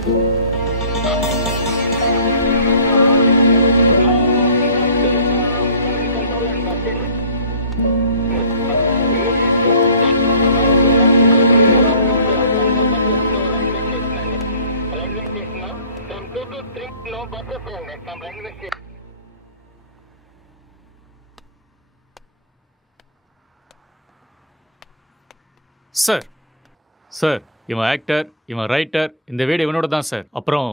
Sir sir இவன் actor, இவன் writer, இந்த வீடு இவனோட தான் சார். அப்புறம்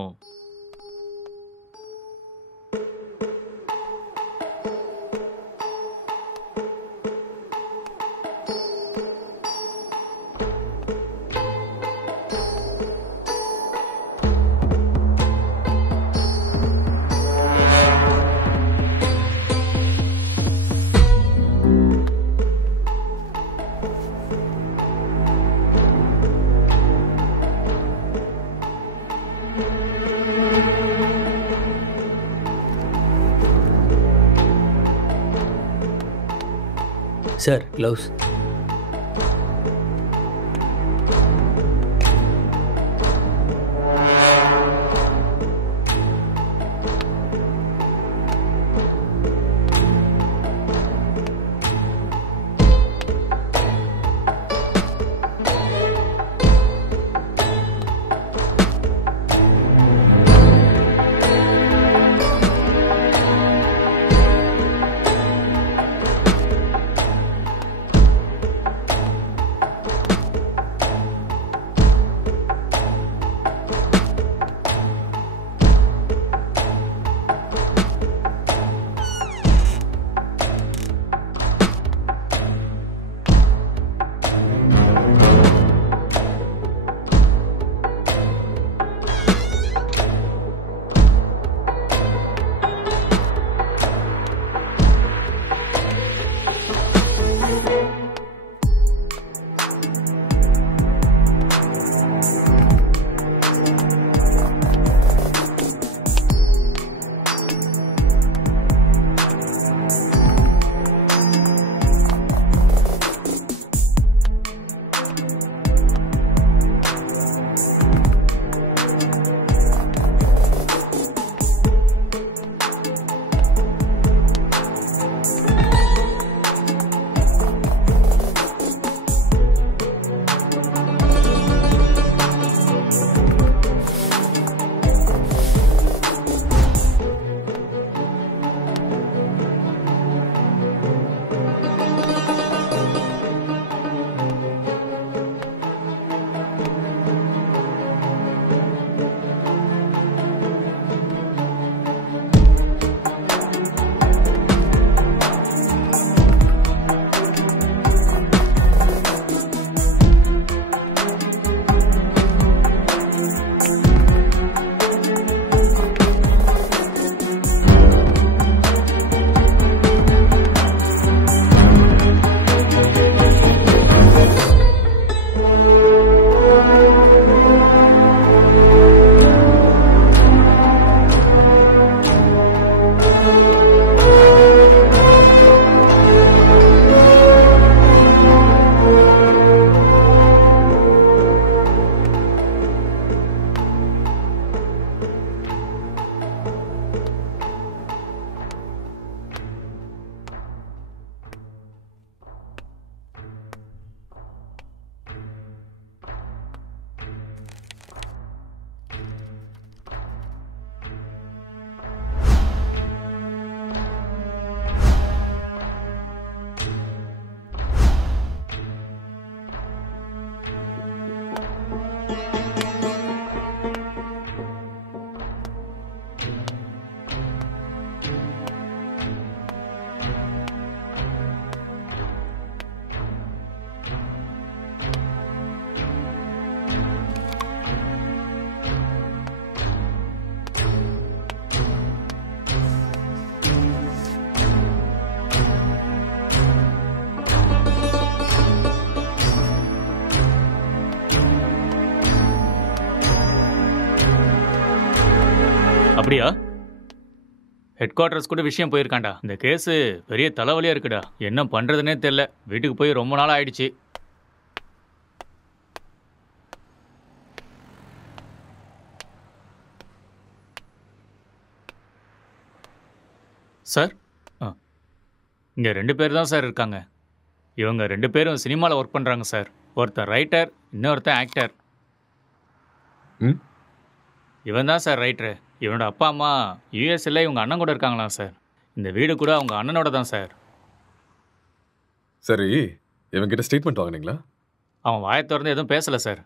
சார் க்ளவுஸ். அப்படியா? ஹெட் குவார்ட்டர்ஸ் கூட விஷயம் போயிருக்காண்டா. இந்த கேஸு பெரிய தலைவலியாக இருக்குடா. என்ன பண்ணுறதுனே தெரில. வீட்டுக்கு போய் ரொம்ப நாள் ஆயிடுச்சு. சார் இங்கே 2 பேர் தான் சார் இருக்காங்க. இவங்க 2 பேரும் சினிமாவில் ஒர்க் பண்ணுறாங்க சார். ஒருத்தர் ரைட்டர், இன்னொருத்தன் ஆக்டர். ம் இவன் தான் சார் ரைட்டரு. இவனோட அப்பா அம்மா யூஎஸ்ல இவங்க அண்ணன் கூட இருக்காங்களாம் சார். இந்த வீடு கூட அவங்க அண்ணனோட தான் சார். சரி, இவன்கிட்ட ஸ்டேட்மெண்ட் வாங்கினீங்களா? அவன் வாயை திறந்து எதுவும் பேசலை சார்.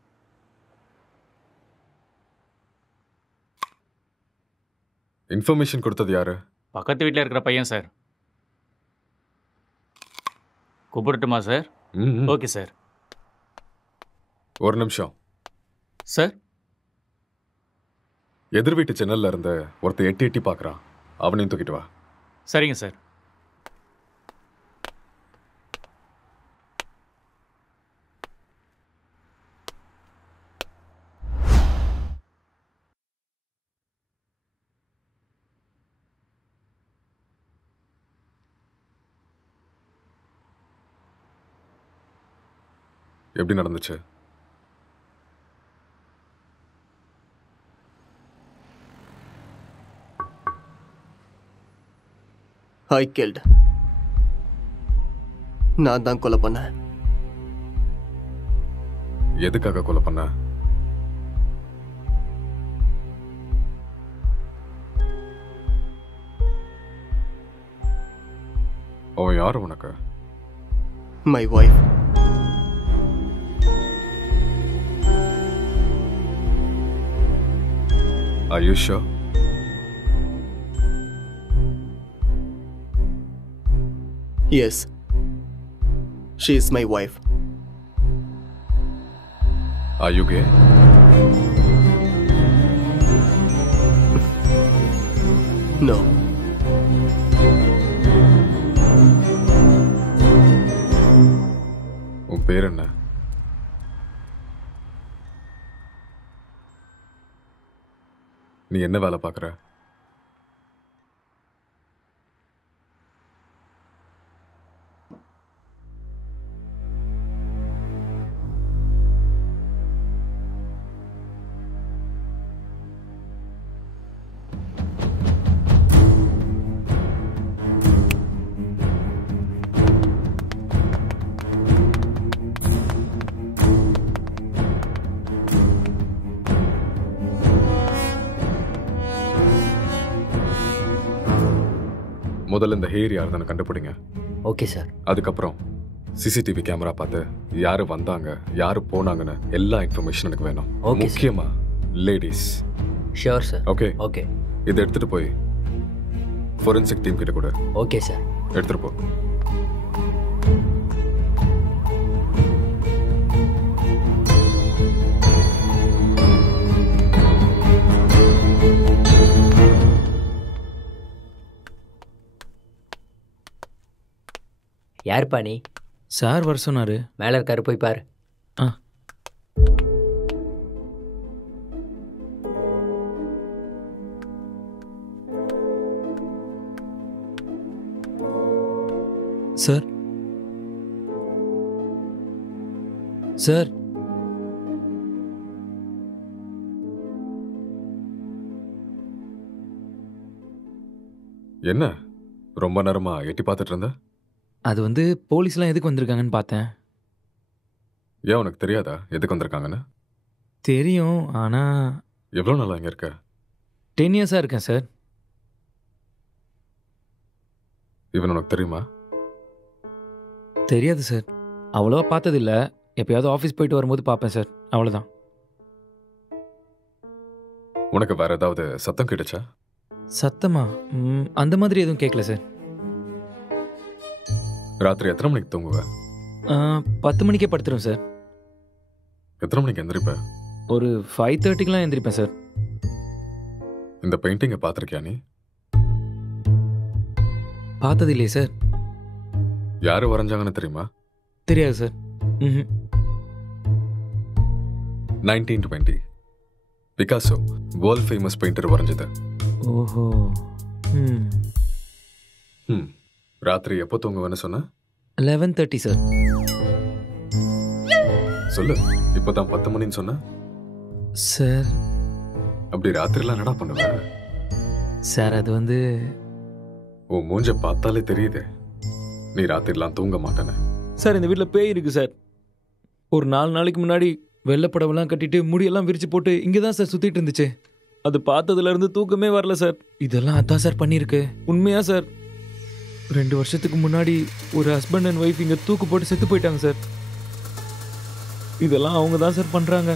இன்ஃபர்மேஷன் கொடுத்தது யாரு? பக்கத்து வீட்டில் இருக்கிற பையன் சார். கூப்பிடட்டுமா சார்? ம் ஓகே சார். ஒரு நிமிஷம். சார் எதிர் வீட்டு ஜன்னல்ல இருந்து ஒருத்தர் எட்டி எட்டி பார்க்கறான். அவனையும் தூக்கிட்டு வா. சரிங்க சார். எப்படி நடந்துச்சு? I killed. நான் தான் கொலை பண்ணேன். எதுக்காக கொலை பண்ண? அவன் யாரு உனக்கு? My wife. Are you sure? Yes. She is my wife. Are you gay? No. உன் பேர் என்ன? நீ என்ன வேலை பார்க்குற? முதல்ல இந்த ஹேர் யாருன்னு கண்டுபிடிங்க. Okay sir. அதுக்கப்புறம் சிசிடிவி கேமரா பார்த்து யாரு வந்தாங்க, யாரு போனாங்கன்னு எல்லா இன்ஃபர்மேஷன் எனக்கு வேணும். Okay, sir. முக்கியமா ladies. Sure sir. Okay, okay. இதை எடுத்துட்டு போய் ஃபோரென்சிக் டீம் கிட்ட கொடு. Okay sir. எடுத்துட்டு போ. யாருப்பா நீ? சார் வர சொன்னாரு. மேலே இருக்காரு, போய் பாரு. ஆ. சார் சார் என்ன ரொம்ப நேரமா எட்டி பார்த்துட்டு இருந்த? அது வந்து போலீஸ்லாம் எதுக்கு வந்திருக்காங்கன்னு பார்த்தேன். ஏன் உனக்கு தெரியாதா எதுக்கு வந்திருக்காங்கன்னு? தெரியும், ஆனால் எவ்வளோ நாளா இங்க இருக்க? 10 இயர்ஸாக இருக்கேன் சார். இவன் உனக்கு தெரியுமா? தெரியாது சார், அவ்வளோவா பார்த்ததில்ல. எப்பயாவது ஆஃபீஸ் போயிட்டு வரும்போது பார்ப்பேன் சார், அவ்வளோதான். உனக்கு வேற ஏதாவது சத்தம் கேட்டுச்சா? சத்தமா? அந்த மாதிரி எதுவும் கேட்கல சார். ராத்திரி எத்தனை மணிக்கு தூங்குவ? 10 மணிக்கே படுத்துருவேன் சார். எத்தனை மணிக்கு எந்திரிப்ப? ஒரு 5:30க்கெலாம் எந்திரிப்பேன் சார். இந்த பெயிண்டிங்கை பார்த்துருக்கியா நீ? பார்த்தது இல்லையே சார். யாரு வரைஞ்சாங்கன்னு தெரியுமா? தெரியாது சார். ம். 1920 பிகாசோ வேர்ல்ட் ஃபேமஸ் பெயிண்டர் வரைஞ்சது. ஓஹோ. ம். ம். ராத்திரி எப்போ தூங்குவேன்னு சொன்ன? 11:30 சார். சொல்லு, இப்போதான் 10 மணின்னு சொன்ன. சார் அப்படி ராத்திரிலாம் என்னடா பண்ணுவ? சார் அது வந்து உன் மூஞ்ச பார்த்தாலே தெரியுதே நீ ராத்திரிலாம் தூங்க மாட்டேன்னு. சார் இந்த வீட்டில் பேய் இருக்கு சார். ஒரு 4 நாளைக்கு முன்னாடி வெள்ளைப்படவெல்லாம் கட்டிட்டு முடியெல்லாம் விரிச்சு போட்டு இங்கே தான் சார் சுற்றிட்டு இருந்துச்சு. அது பார்த்ததுலேருந்து தூக்கமே வரல சார். இதெல்லாம் அதான் சார் பண்ணியிருக்கு. உண்மையா சார், 2 வருஷத்துக்கு முன்னாடி ஒரு ஹஸ்பண்ட் அண்ட் ஒய்ஃப் இங்கே தூக்கு போட்டு செத்து போயிட்டாங்க சார். இதெல்லாம் அவங்க தான் சார் பண்ணுறாங்க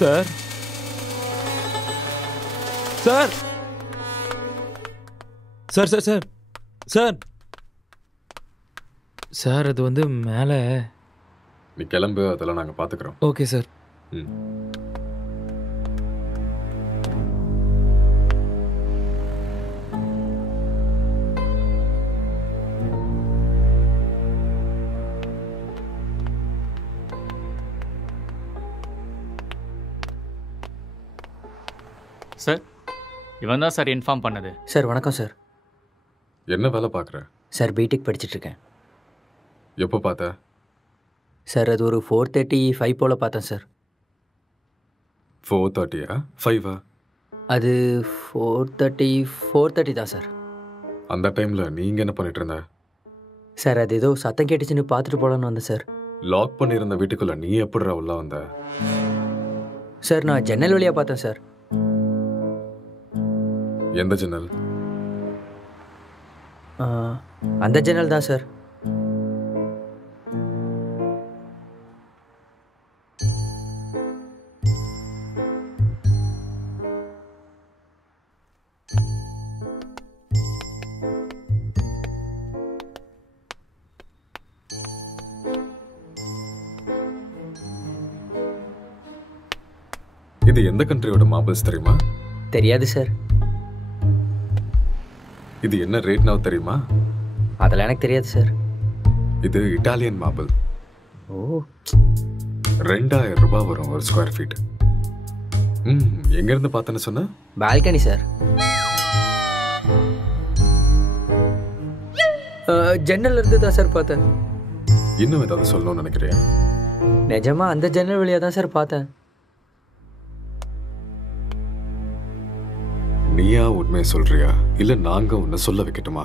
sir. Sir sir sir sir sir sir அது வந்து மேலே. நீ கிளம்பு, அதெல்லாம் நாங்கள் பார்த்துக்குறோம். Okay sir. ம். சார் இவன் தான் சார் இன்ஃபார்ம் பண்ணது. சார் வணக்கம் சார். என்ன வேலை பார்க்குற? சார் பிடெக் படிச்சிட்ருக்கேன். எப்போ பார்த்த? சார் அது ஒரு 4:35 போல் பார்த்தேன் சார். 4:30 5 அது 4:30 தான் சார். அந்த டைமில் நீங்கள் என்ன பண்ணிட்டு இருந்த? சார் அது ஏதோ சத்தம் கேட்டுச்சுன்னு பார்த்துட்டு போகலான்னு வந்தேன் சார். லாக் பண்ணியிருந்த வீட்டுக்குள்ளே நீ எப்படிடா உள்ள வந்த? சார் நான் ஜன்னல் வழியாக பார்த்தேன் சார். எந்த ஜன்னல்? அந்த ஜன்னல் தான் சார். இது எந்த கண்ட்ரியோட மார்பிள்ஸ் தெரியுமா? தெரியாது சார். இது என்ன ரேட்னா தெரியுமா? அதெல்லாம் எனக்கு தெரியாது சார். இது இட்டாலியன் மார்பிள். ஓ 2000 ரூபாய் வரும் ஒரு ஸ்கொயர் ஃபீட். எங்கேருந்து பார்த்தேன்னு சொன்ன? Balcony sir. ஜன்னல் இருந்து தான் சார் பார்த்தேன். இன்னும் ஏதாவது சொல்லணும்னு நினைக்கிறியா? நிஜமா அந்த ஜன்னல் வழியாக தான் சார் பார்த்தேன். நீயா உண்மையை சொல்றியா இல்ல நாங்க உன்னை சொல்ல வைக்கட்டுமா?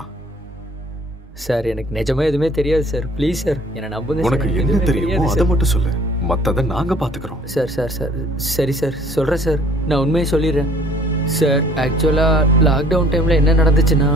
சார் எனக்கு நிஜமா எதுவுமே தெரியாது சார். ப்ளீஸ் சார் என்னை நம்புங்க. உனக்கு என்ன தெரியுமோ அதை மட்டும் சொல்லு, மத்ததை நாங்க பாத்துக்கிறோம். சார் சார் சார் சரி சார் சொல்கிறேன் சார். நான் உண்மையை சொல்லிடுறேன் சார். ஆக்சுவலாக லாக்டவுன் டைமில் என்ன நடந்துச்சுன்னா,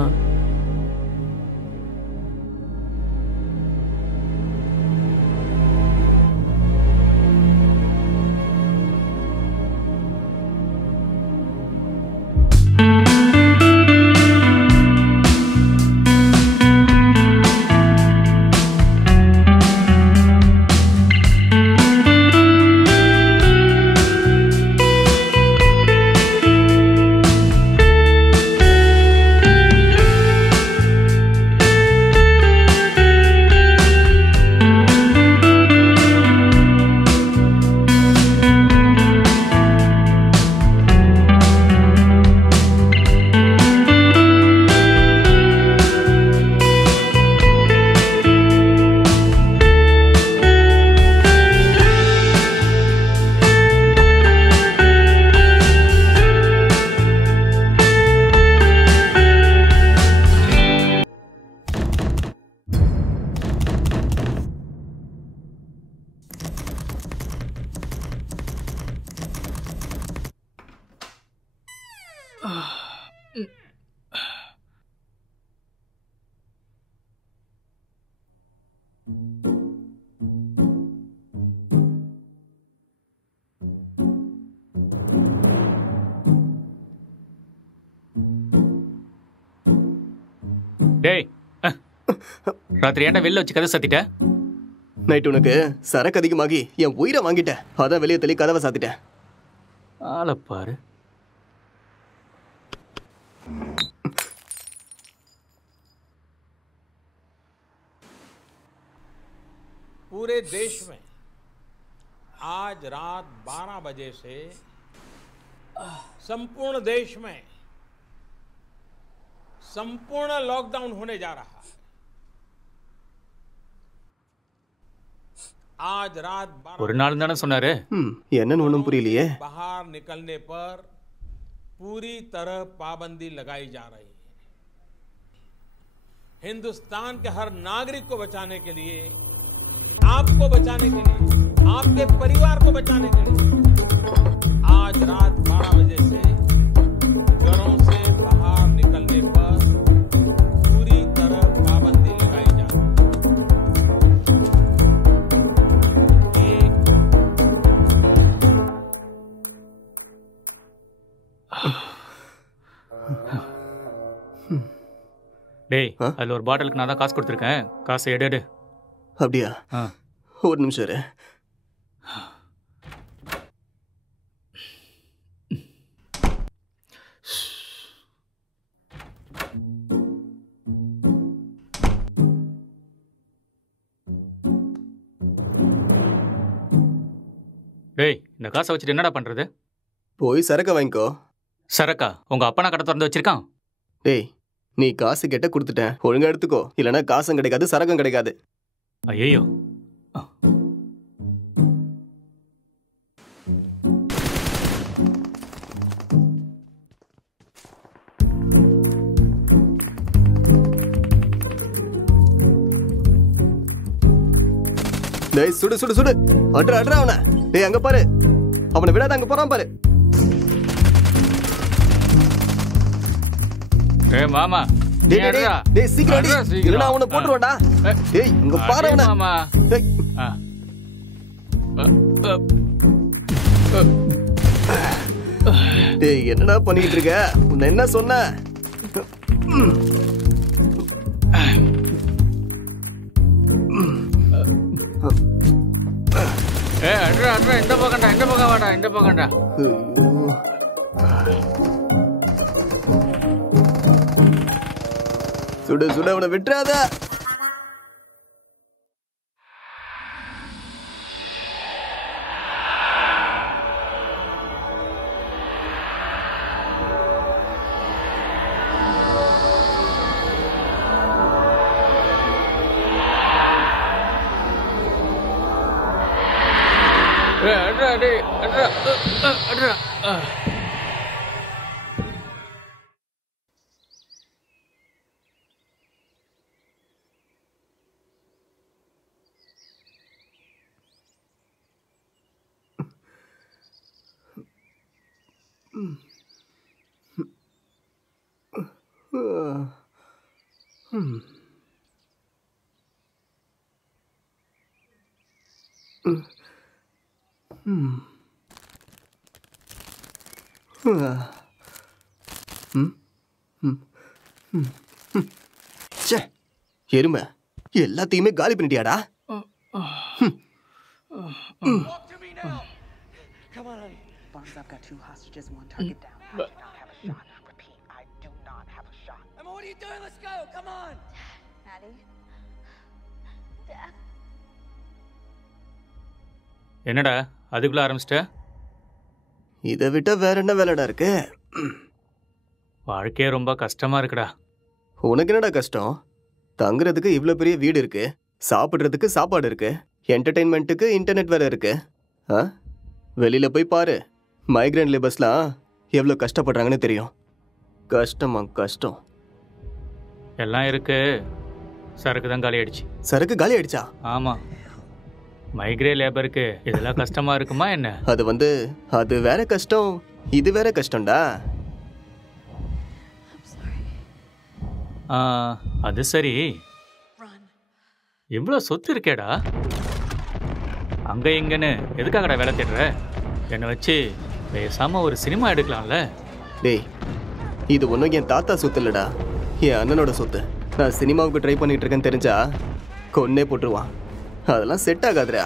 டேய் ராத்திரி ஏன்டா வெளில வச்சு கதை சாத்திட்ட? நைட் உனக்கு சரக்கு அதிகமாகி என் உயிரை வாங்கிட்டேன். அதான் வெளியே தள்ளி கதவை சாத்திட்டேன். ஆளை பாரு. पूरे देश में आज रात 12 बजे से संपूर्ण देश में संपूर्ण लॉकडाउन होने जा रहा है। आज रात 12 ஒரு நாள் தானே சொன்னாரு. என்னன்னு ஒன்றும் புரியலையே. बाहर निकलने पर पूरी तरह पाबंदी लगाई जा रही है। हिंदुस्तान के हर नागरिक को बचाने के लिए, आपको बचाने के लिए, आपके परिवार को बचाने के लिए आज रात 12 बजे से घरों से बाहर निकलने पर पूरी तरह पाबंदी लगाई जाए। டேய் அதில் ஒரு பாட்டிலுக்கு நான் தான் காசு கொடுத்துருக்கேன். காசை எடு. அப்படியா? ஆ. ஒரு நிமிஷம் இரு. டேய் இந்த காசை வச்சுட்டு என்னடா பண்றது? போய் சரக்கு வாங்கிக்கோ. சரக்கா? உங்க அப்பனா கடை திறந்து வச்சிருக்கான். டேய் நீ காசு கேட்ட கொடுத்துட்டேன், ஒழுங்கா எடுத்துக்கோ, இல்லைன்னா காசும் கிடைக்காது சரக்கும் கிடைக்காது. ஐயோ. டேய் சுடு சுடு சுடு, அட்ரா அட்ரா அவனை. டேய் அங்க பாரு, அவனை விடாத, அங்க போறான் பாரு. ஏய் மாமா, டேய் டேய் டேய் சீக்கிரம் அடி, இல்லனா அவனை போட்டுறடா. டேய் இங்க பாரு அவனை. மாமா. டேய் டேய் என்னடா பண்ணிட்டு இருக்க? உன்னை என்ன சொன்ன? ஏய் அட்ரா அட்ரா, இந்த பக்கம் வாடா. சுடு சுடு, அவனை விட்டுறாத. அட்ரா. எருமை எல்லாத்தையுமே காலி பண்ணிட்டியாடா? Barnes, I've got 2 hostages, 1 target down. I do not have a shot. Repeat, I do not have a shot. Emma, what are you doing? Let's go. Come on. Maddie. Dad. என்னடா அதுக்குள்ள ஆரம்பிச்சிட்ட? இதை விட்டா வேற என்ன வேலைடா இருக்கு? வாழ்க்கையே ரொம்ப கஷ்டமா இருக்குடா. உனக்கு என்னடா கஷ்டம்? தங்குறதுக்கு இவ்வளோ பெரிய வீடு இருக்கு, சாப்பிட்றதுக்கு சாப்பாடு இருக்கு, என்டர்டெயின்மெண்ட்டுக்கு இன்டர்நெட் வேற இருக்கு. வெளியில போய் பாரு, மைக்ரேன் லேபர்ஸ்லாம் எவ்வளோ கஷ்டப்படுறாங்கன்னு தெரியும். கஷ்டமா கஷ்டம். எல்லாம் இருக்கு, சரக்கு தான் காலி ஆயிடுச்சு. சரக்கு காலி ஆயிடுச்சா? ஆமா, மைக்ரே லேபருக்கு இதெல்லாம் கஷ்டமா இருக்குமா என்ன? அது வேற கஷ்டம், இது வேற கஷ்டம்டா. அது சரி, இவ்வளோ சொத்து இருக்கேடா, அங்க இங்கன்னு எதுக்காகடா வேலை தேடுற? என்னை வச்சு பேசாம ஒரு சினிமா எடுக்கலாம்ல? டேய், இது ஒன்றும் என் தாத்தா சொத்து இல்லடா, என் அண்ணனோட சொத்து. நான் சினிமாவுக்கு ட்ரை பண்ணிட்டு இருக்கேன்னு தெரிஞ்சா கொன்னே போட்டுருவான். அதெல்லாம் செட் ஆகாதுடா.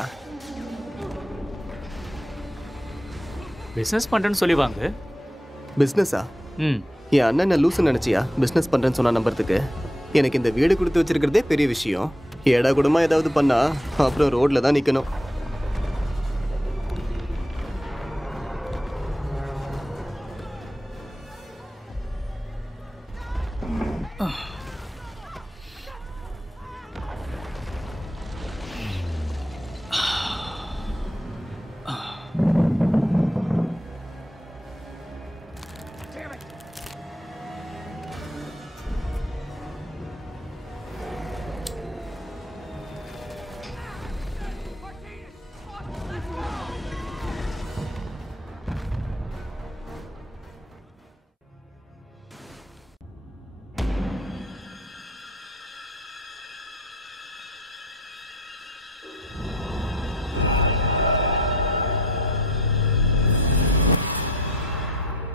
பிஸ்னஸ் பண்ணுறேன்னு சொல்லி வாங்க. பிஸ்னஸா? என் அண்ணன் லூசுன்னு நினச்சியா பிஸ்னஸ் பண்ணுறேன்னு சொன்னா நம்புறதுக்கு? எனக்கு இந்த வீடு கொடுத்து வச்சிருக்கிறதே பெரிய விஷயம். ஏடா கூடமா ஏதாவது பண்ணா அப்புறம் ரோட்ல தான் நிற்கணும்.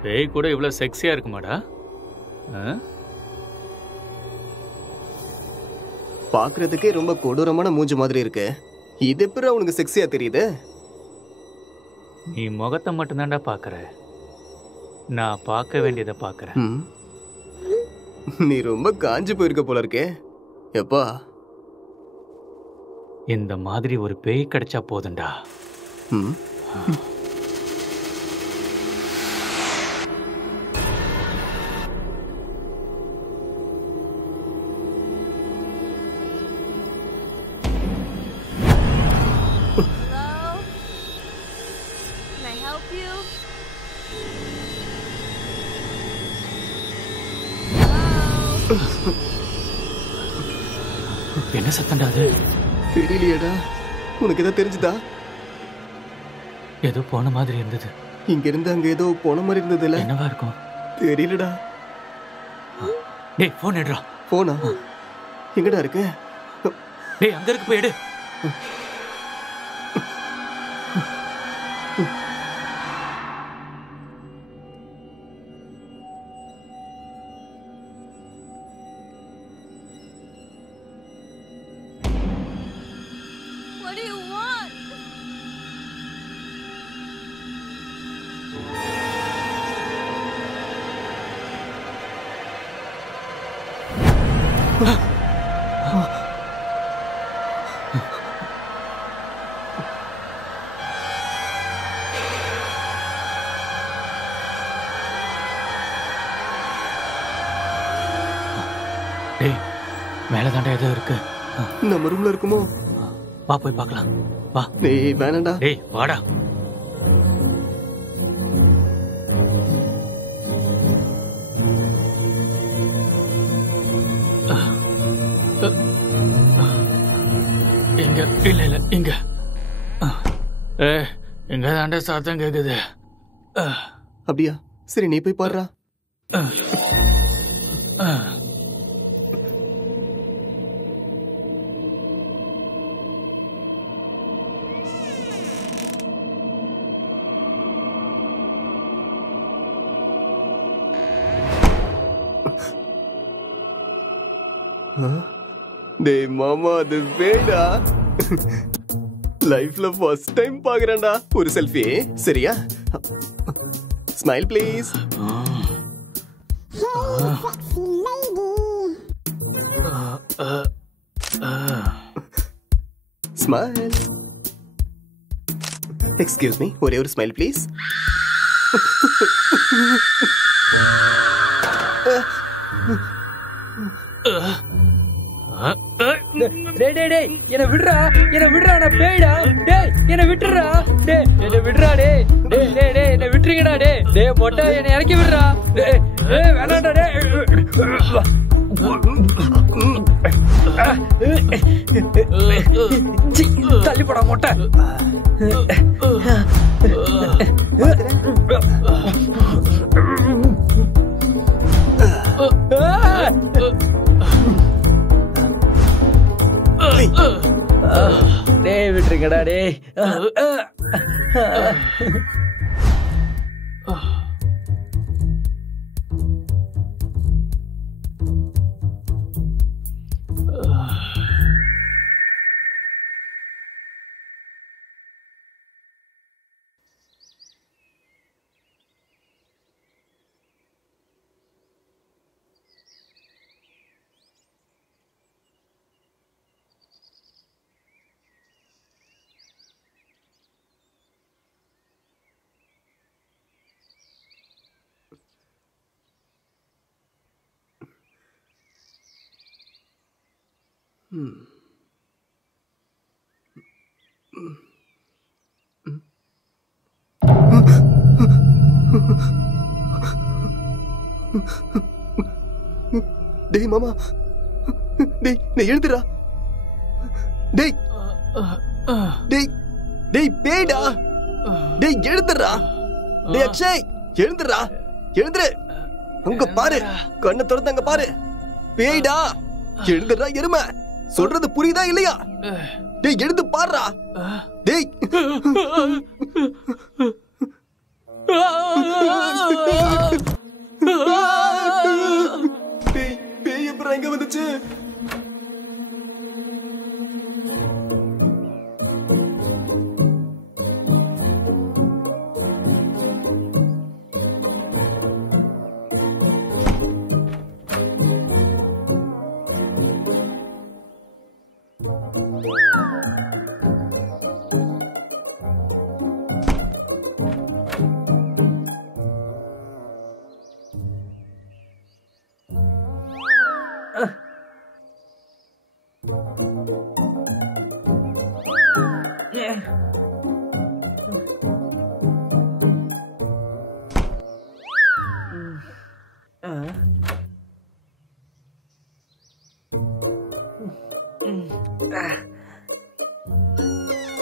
பேய் கூட இவ்வளோ செக்ஸியாக இருக்குமாடா? பாக்குறதுக்கே ரொம்ப கொடூரமான மூஞ்சி மாதிரி இருக்கு. இது எப்படி உனக்கு செக்ஸியா தெரியுது? நீ முகத்தை மட்டும்தான்டா பார்க்குற, நான் பார்க்க வேண்டியதை பார்க்குறேன். நீ ரொம்ப காஞ்சி போயிருக்க போல இருக்கே. எப்பா இந்த மாதிரி ஒரு பேய் கிடைச்சா போதுண்டா. என்ன சத்தம்டா அது? தெரியலையேடா. உனக்கு ஏதோ தெரிஞ்சுதா? ஏதோ போன மாதிரி இருந்தது. இங்க இருந்து அங்க ஏதோ போன மாதிரி இருந்தது இல்ல? என்னவா இருக்கும்? தெரியலடா. டேய் போன் எடுடா. போனா எங்கடா இருக்கு? டேய் அங்க இருக்கு, போய் எடு. டேய் மேல தாண்டா ஏதோ இருக்கு. நம்ம ரூம்ல இருக்குமோ? வா போய் பார்க்கலாம். வா. டேய் வேணாம்டா. டேய் வாடா. இங்க இல்ல இல்ல இங்க. இங்க தாண்டா சத்தம் கேக்குது. அப்படியா? சரி நீ போய் பாருடா. டேய் மாமா, அது வேடா. லைஃப்ல ஃபர்ஸ்ட் டைம் பாக்குறேன்டா. ஒரு செல்ஃபி சரியா? Smile please. Smile. Excuse me, ஒரே ஒரு ஸ்மைல் ப்ளீஸ். என்ன விடுறா, என்ன விடுறா, நான் பேய்டா. டேய் என்ன விட்டுறா, டேய் என்ன விடுறா, டேய் டேய் டேய் டேய் என்ன விட்டுறீங்கடா. டேய் டேய் மொட்டை என்ன இறக்கி விடுறா. டேய் டேய் வேணாடா. டேய் தள்ளி போடா மொட்டை. டேய் விட்டுருங்கடா. டேய் டேய் மாமா, டேய் நீ எழுந்துடா. டேய் டேய் டேய் பேய்டா. டேய் எழுந்துடா. டேய் அக்ஷய் எழுந்துடா. எழுந்துரு. அங்க பாரு, கண்ணை திறந்து அங்க பாரு. பேய்டா. எழுந்துடா எருமை. சொல்றது புரியுதா இல்லையா? டேய் எழுந்து பாருடா. டேய் பேய் அப்புறம் எங்க வந்துச்சு?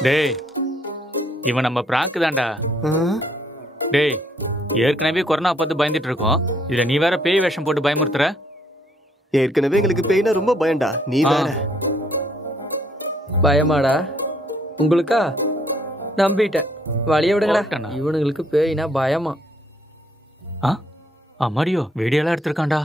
டேய் இவன் நம்ம பிராங்க் தான்டா. டேய் ஏற்கனவே கொரோனா பார்த்து பயந்துட்டு இருக்கோம், இதுல நீ வேற பேய் வேஷம் போட்டு பயமுறுத்துற. ஏற்கனவே எங்களுக்கு பேய்னா ரொம்ப பயம்டா, நீ வேற. பயமாடா உங்களுக்கா? நம்பிட்டேன், வழிய விடுங்கடா. ஓட்டனா. இவனுங்களுக்கு பேய்னா பயமா? அம்மாடியோ வீடியோலாம் எடுத்திருக்கான்டா.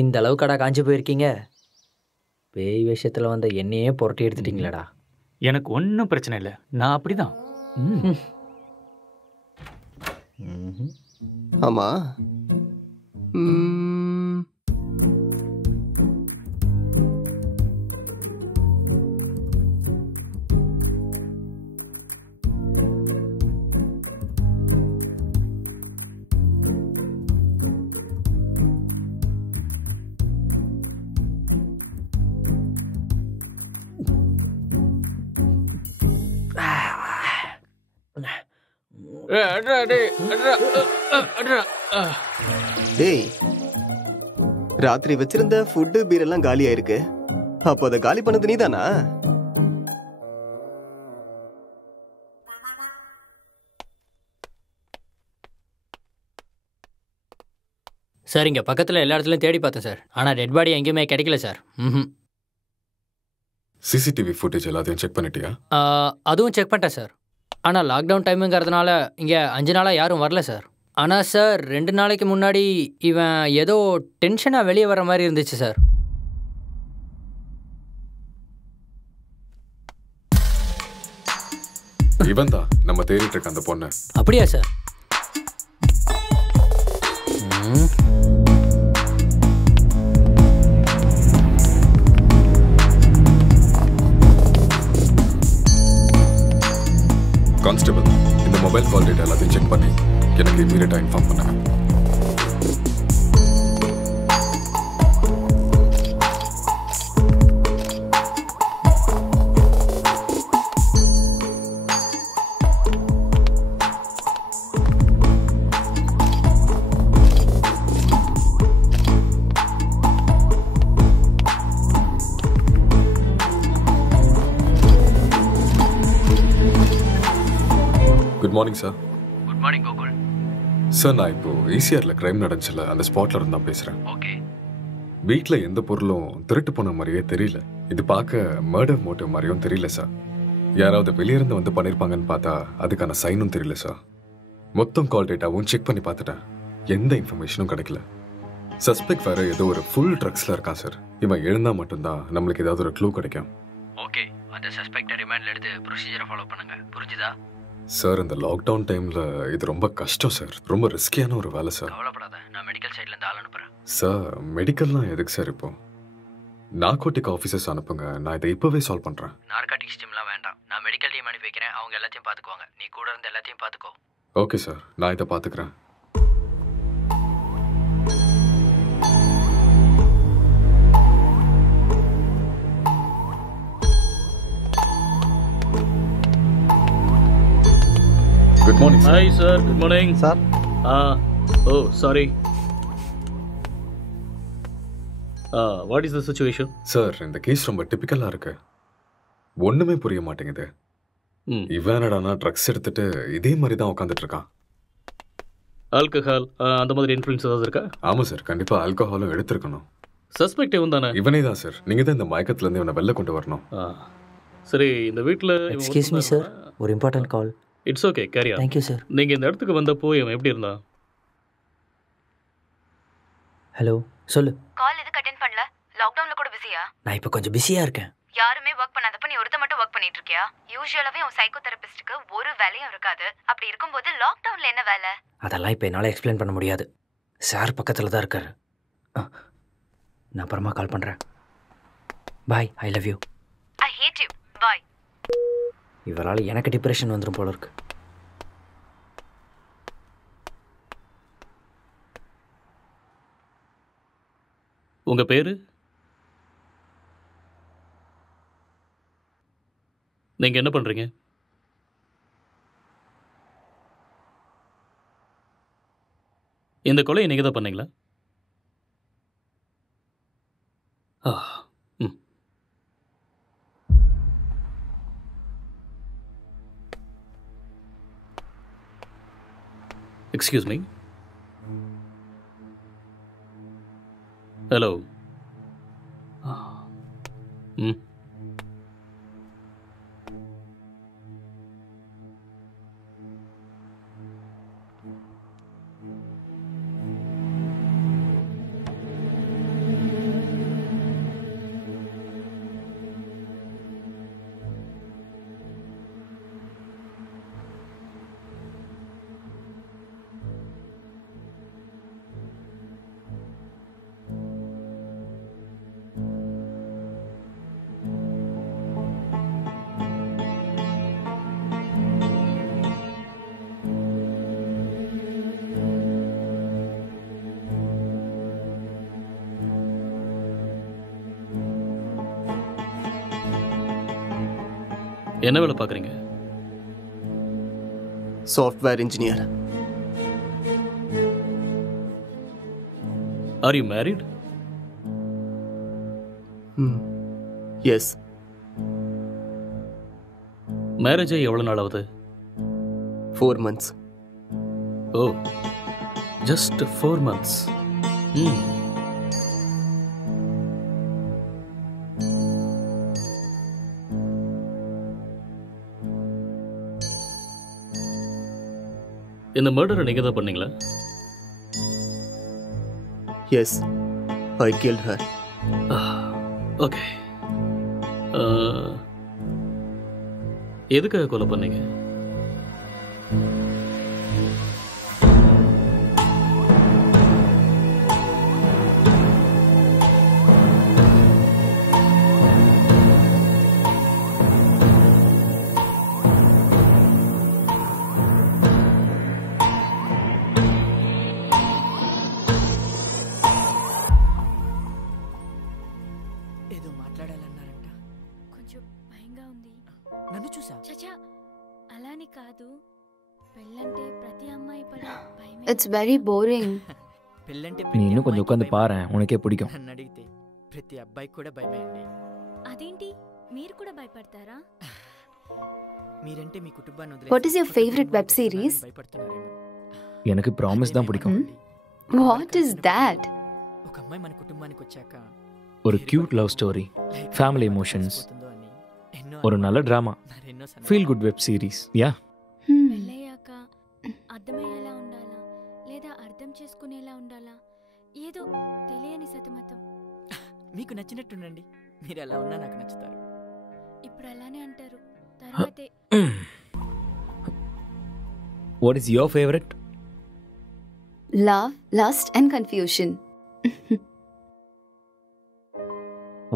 இந்த அளவுக்கடா காஞ்சி போயிருக்கீங்க? பேய் விஷயத்துல வந்த என்னையே புரட்டி எடுத்துட்டீங்களடா. எனக்கு ஒன்றும் பிரச்சனை இல்லை, நான் அப்படிதான். ஆமா. டேய், ராத்திரி வச்சிருந்த ஃபுட்டு பீர் எல்லாம் காலி ஆயிருக்கு. அப்போ அதை காலி பண்ணது நீதானா? சார் இங்கே பக்கத்தில் எல்லா இடத்துலையும் தேடி பார்த்தேன் சார், ஆனால் டெட் பாடி எங்கேயுமே கிடைக்கல சார். சிசிடிவி ஃபுட்டேஜ் எல்லாத்தையும் செக் பண்ணிட்டியா? அதுவும் செக் பண்ணிட்டேன் சார். ஆனால் லாக்டவுன் டைமுங்கிறதுனால இங்கே 5 நாளாக யாரும் வரல சார். ஆனால் சார் 2 நாளைக்கு முன்னாடி இவன் ஏதோ டென்ஷனாக வெளியே வர மாதிரி இருந்துச்சு சார். இவன் தான் நம்ம தேடிட்டு இருக்க அந்த பொண்ணு. அப்படியா சார்? கான்ஸ்டபிள், இந்த மொபைல் கால் டேட்டா எல்லாத்தையும் செக் பண்ணி எனக்கு இமீடியட்டா இன்ஃபார்ம் பண்ணுங்க. Good morning sir. Good morning Gokul. Sir, நான் இப்போ ஈசிஆரில் கிரைம் நடந்துச்சுல, அந்த ஸ்பாட்ல இருந்து தான் பேசுகிறேன். ஓகே. வீட்டில் எந்த பொருளும் திருட்டு போன மாதிரியே தெரியல. இது பார்க்க மர்டர் மோட்டிவ் மாதிரியும் தெரியல சார். யாராவது வெளியிருந்து வந்து பண்ணியிருப்பாங்கன்னு பார்த்தா அதுக்கான சைனும் தெரியல சார். மொத்தம் கால் டேட்டாவும் செக் பண்ணி பார்த்துட்டேன், எந்த இன்ஃபர்மேஷனும் கிடைக்கல. சஸ்பெக்ட் வேற ஏதோ ஒரு ஃபுல் ட்ரக்ஸில் இருக்கான் சார். இவன் எழுந்தா மட்டும்தான் நம்மளுக்கு ஏதாவது ஒரு க்ளூ கிடைக்கும். ஓகே, அந்த சஸ்பெக்டை ரிமாண்டில் எடுத்து ப்ரொசீஜரை ஃபாலோ பண்ணுங்க, புரிஞ்சுதா? சார், இந்த லாக்டவுன் டைமில் இது ரொம்ப கஷ்டம் சார். ரொம்ப ரிஸ்கியான ஒரு வேலை சார். கவலைப்படாத, நான் மெடிக்கல் சைட்லேருந்து ஆள் அனுப்புகிறேன். சார், மெடிக்கல்லாம் எதுக்கு சார் இப்போ? நார்கோட்டிக் ஆஃபீஸர்ஸ் அனுப்புங்க, நான் இதை இப்போவே சால்வ் பண்ணுறேன். நார்காட்டிக்ஸ் டீம்லாம் வேண்டாம், நான் மெடிக்கல் டீம் அனுப்பி வைக்கிறேன், அவங்க எல்லாத்தையும் பார்த்துக்குவாங்க. நீ கூட இருந்து எல்லாத்தையும் பார்த்துக்கோ. ஓகே சார், நான் இதை பார்த்துக்கிறேன். Good morning sir. Hi sir, good morning sir. Oh sorry. What is the situation? Sir, இந்த கேஸ் ரொம்ப டிபிக்கலாக இருக்கு. ஒன்றுமே புரிய மாட்டேங்குது. இவன் என்னடானா ட்ரக்ஸ் எடுத்துட்டு இதே மாதிரி தான் உட்காந்துட்டு இருக்கான். ஆல்கஹால் அந்த மாதிரி இன்ஃப்ளூயன்ஸ் ஏதாவது இருக்கா? ஆமாம் சார், கண்டிப்பாக ஆல்கஹாலும் எடுத்துருக்கணும். சஸ்பெக்ட் இவன் தானே? இவனே தான் சார். நீங்கள் தான் இந்த மயக்கத்துலேருந்து இவனை வெளில கொண்டு வரணும். சரி, இந்த வீட்டில் எக்ஸ்கியூஸ் மீ சார், ஒரு important call. It's okay, carry on. Thank you sir. நீங்கள் இந்த இடத்துக்கு வந்தப்போ இவன் எப்படி இருந்தான்? ஹலோ, சொல்லு. கால் எதுக்கு அட்டென்ட் பண்ணல? லாக்டவுன்ல கூட பிஸியா? நான் இப்போ கொஞ்சம் பிஸியாக இருக்கேன். யாருமே ஒர்க் பண்ணாதப்ப நீ ஒருத்த மட்டும் ஒர்க் பண்ணிட்டு இருக்கியா? யூசுவலாவே உன் சைக்கோ தெரபிஸ்டுக்கு ஒரு வேலையும் இருக்காது. அப்படி இருக்கும்போது லாக்டவுன்ல என்ன வேலை? அதெல்லாம் இப்போ என்னால் எக்ஸ்பிளைன் பண்ண முடியாது. சார் பக்கத்தில் தான் இருக்காரு. நான் அப்புறமா கால் பண்ணுறேன். Bye, I love you. I hate you, bye. இவரால் எனக்கு டிப்ரெஷன் வந்துடும் போல இருக்கு. உங்கள் பேர்? நீங்கள் என்ன பண்ணுறீங்க? இந்த கொலையை நீங்கள் தான் பண்ணீங்களா? Excuse me. ஹலோ. என்ன வேலை பார்க்குறீங்க? Software engineer. Are you married? Yes. Marriage ஆகி எவ்வளோ நாள் ஆகுது? 4 months. ஓ, ஜஸ்ட் 4 months. இந்த மர்டரை நீங்கள் தான் பண்ணீங்களா? எஸ், ஐ கில்ட் ஹர். ஓகே. எதுக்காக கொலை பண்ணீங்க? It's very boring. நீ இன்னும் கொஞ்சம் உட்காந்து பாரு, உனக்கே பிடிக்கும். ప్రతి అబ్బాయి కూడా భయమే అండి. అదేంటి మీరు కూడా భయపడతారా? మీరంటే మీ కుటుంబాన్ని వదిలేసి What is your favorite web series? எனக்கு ப்ராமிஸ் தான் பிடிக்கும். What is that? ఒక అమ్మాయి మన కుటుంబానికి వచ్చాక ஒரு cute love story, family emotions, ஒரு நல்ல drama, feel good web series. Yeah. పెళ్ళయ్యాక అర్థమయ్యేలా ఉండాలా లేదా అర్థం చేసుకునేలా ఉండాలా ఏదో తెలియని సతమతం. మీకు నచ్చినట్టుండండి, మీరు ఎలా ఉన్నా నాకు నచ్చుతారు. ఇప్పుడు అలానే అంటారు, తర్వాతే. What is your favorite? Love, lust and confusion.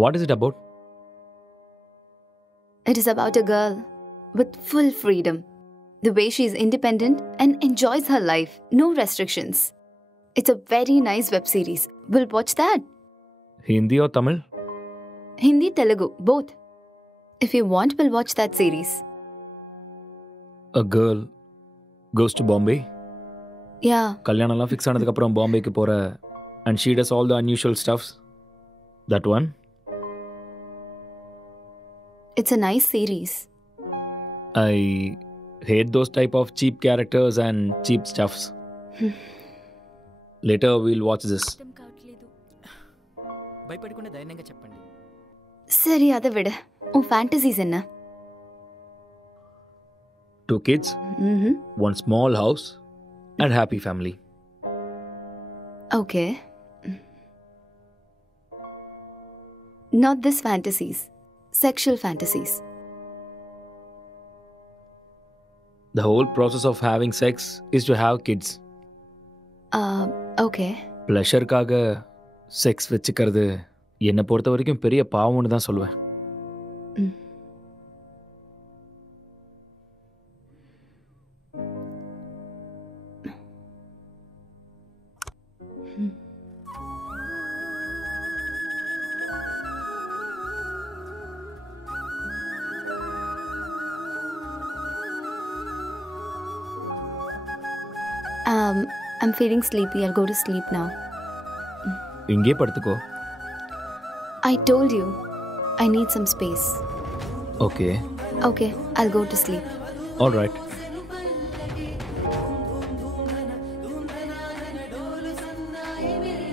What is it about? It is about a girl with full freedom. The way she is independent and enjoys her life. No restrictions. It's a very nice web series. We'll watch that. Hindi or Tamil? Hindi, Telugu, both. If you want, we'll watch that series. A girl goes to Bombay. Yeah. கல்யாணம்லாம் fix ஆனதுக்கு அப்புறம் பாம்பேக்கு போற and she does all the unusual stuffs. That one? It's a nice series. I hate those type of cheap characters and cheap stuffs. Later we'll watch this. భయపడకుండా ధైర్యంగా చెప్పండి. சரி அதை விட உன் ஃபேண்டசிஸ் என்ன? 2 kids, 1 small house, and happy family. Okay. Not this fantasies. Sexual fantasies. The whole process of having sex is to have kids. Okay. ப்ளஷருக்காக sex வச்சுக்கிறது என்னை பொறுத்த வரைக்கும் பெரிய பாவம்னு தான் சொல்லுவேன். I'm feeling sleepy. I'll go to sleep now. இங்கே படுத்துக்கோ. I told you I need some space. Okay. Okay, I'll go to sleep. All right.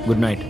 Good night.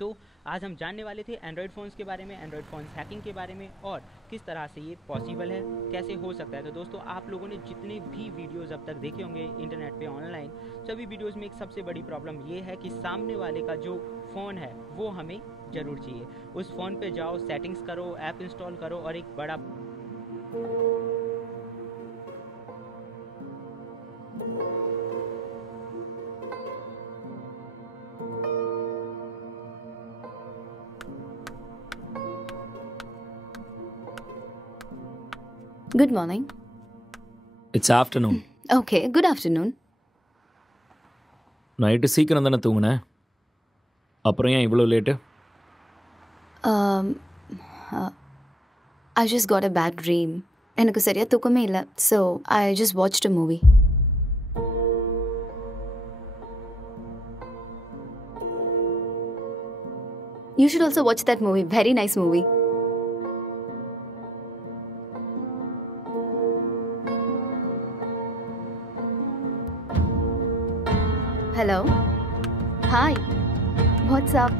तो आज हम जानने वाले थे एंड्रॉयड फ़ोन्स के बारे में, एंड्रॉयड फ़ोन्स हैकिंग के बारे में और किस तरह से ये पॉसिबल है, कैसे हो सकता है। तो दोस्तों आप लोगों ने जितने भी वीडियोज़ अब तक देखे होंगे इंटरनेट पे ऑनलाइन, सभी वीडियोज़ में एक सबसे बड़ी प्रॉब्लम ये है कि सामने वाले का जो फ़ोन है वो हमें ज़रूर चाहिए। उस फ़ोन पे जाओ, सेटिंग्स करो, ऐप इंस्टॉल करो और एक बड़ा Good morning. It's afternoon. Okay, good afternoon. Night சீக்கிரம் தானே தூங்குனேன், அப்புறம் ஏன் இவ்வளோ late? I just got a bad dream. எனக்கு சரியா தூக்கமே இல்லை. So I just watched a movie. You should also watch that movie. Very nice movie. Hello. Hi. What's up?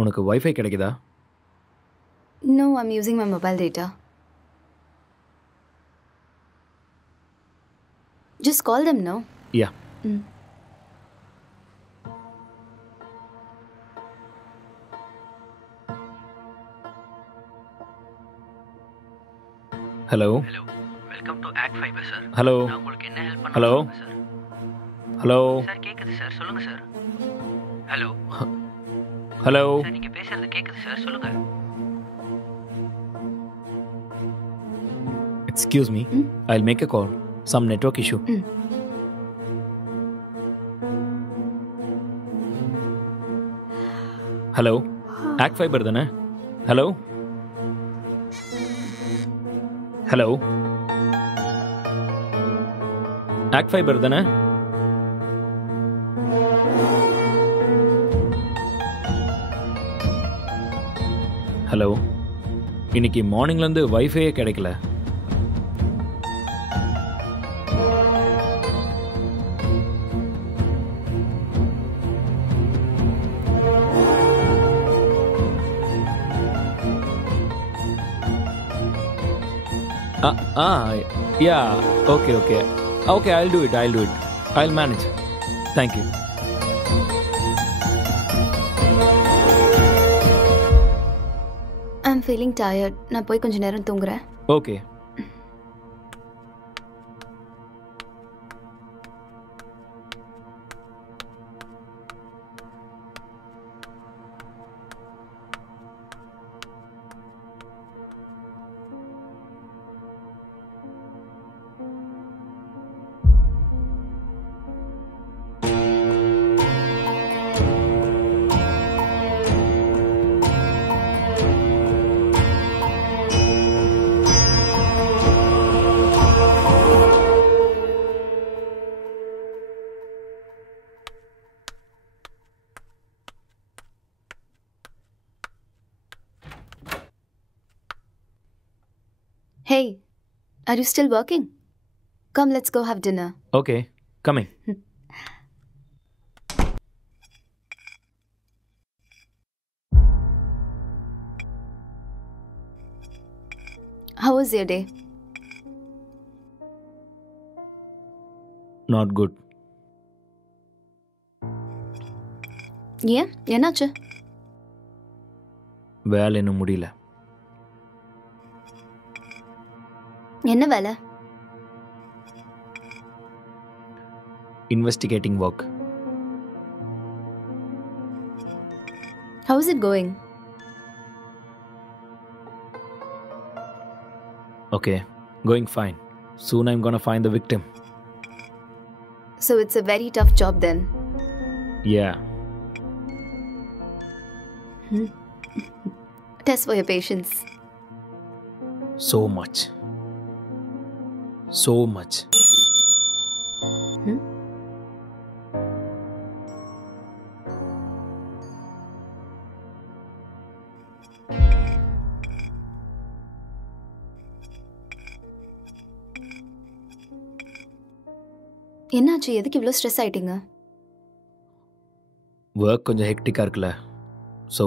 உனக்கு வைஃபை கிடைக்குதா? No, I'm using my mobile data. Just call them, no? Yeah. Hello. Welcome to act fibre sir. Hello. நான் உங்களுக்கு என்ன help பண்ண hello. Sir? Hello. Sir கேக்குது sir, சொல்லுங்க sir. Hello. Hello. Sir நீங்க பேசுறது கேக்குது சார், சொல்லுங்க. Excuse me. I'll make a call. Some network issue. Hello. Act fibre தானே? ஹலோ. ஹலோ. ஆக்ட் ஃபைபர் தானே? ஹலோ. இன்னைக்கு மார்னிங்லேருந்து வைஃபையே கிடைக்கல. Yeah, okay. Okay, I'll do it. I'll manage. Thank you. I'm feeling tired. நான் போய் கொஞ்ச நேரம் தூங்குறேன். Okay. Hey, are you still working? Come, let's go have dinner. Okay, coming. How was your day? Not good. ஏன் என்னாச்சு? வேலை இன்னும் முடியல. என்ன வேலை? Investigating work. How is it going? Okay, going fine. Soon I'm gonna find the victim. So it's a very tough job then. Yeah. Test for your patience. So much. So much. என்னாச்சு? எதுக்கு இவ்வளோ stress ஆயிட்டீங்க? Work கொஞ்சம் ஹெக்டிக்காக இருக்குல்ல, so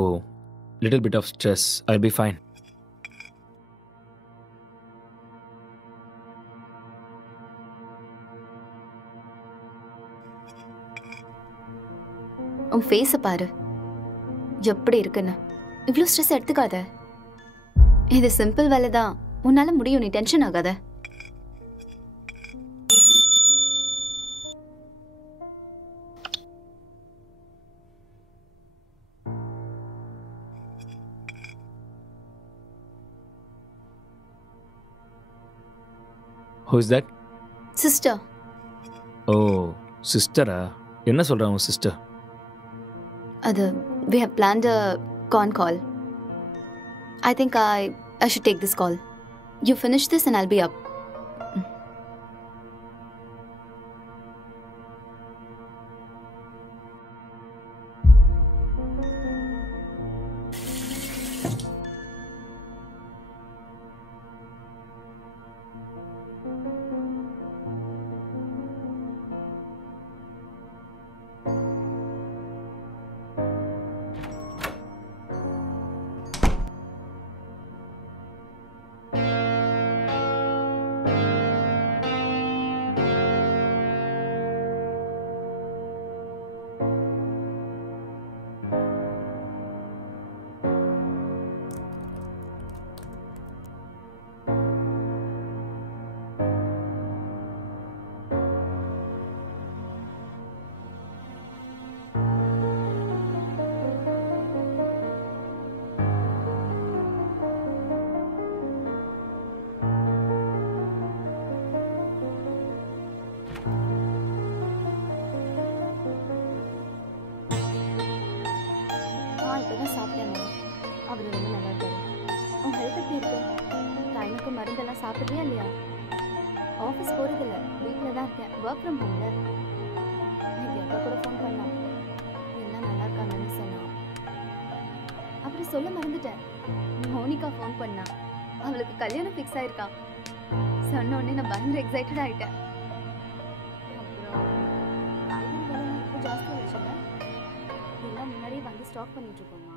little bit of stress. I be fine. உன் ஃபேஸை பாரு, எப்படி இருக்குன்னு. இவ்வளோ ஸ்ட்ரெஸ் எடுத்துக்காத. இது சிம்பிள் வேலை தான், உன்னால முடியும். நீ டென்ஷன் ஆகாத. Who is that? Sister. Oh, sister-ஆ? என்ன சொல்றா உன் சிஸ்டர்? அது we have planned a con call. I think I should take this call. You finish this and I'll be up. இப்பதான் சாப்பிட்டேம்மா. அவர் ரொம்ப நல்லா இருக்காரு. உன் ஹெல்த் எப்படி இருக்கு? டைமுக்கு மருந்தெல்லாம் சாப்பிட்றியா இல்லையா? ஆஃபீஸ் போகிறதில்ல, வீட்டில் தான் இருக்கேன். ஒர்க் ஃப்ரம் ஹோம்ல. நேற்று அக்கா கூட ஃபோன் பண்ணான். எல்லாம் நல்லா இருக்காங்கன்னு சொன்னான். அப்புறம் சொல்ல மறந்துட்டேன், மோனிகா ஃபோன் பண்ணா. அவளுக்கு கல்யாணம் ஃபிக்ஸ் ஆயிருக்கான். சொன்ன உடனே நான் பயங்கர எக்ஸைட்டட் ஆகிட்டேன். அப்புறம் காய்கறி விலை இப்போ ஜாஸ்தி ஆயிடுச்சுல்ல, எல்லாம் முன்னாடியே வந்து ஸ்டாக் பண்ணிட்டு இருக்கோம்மா.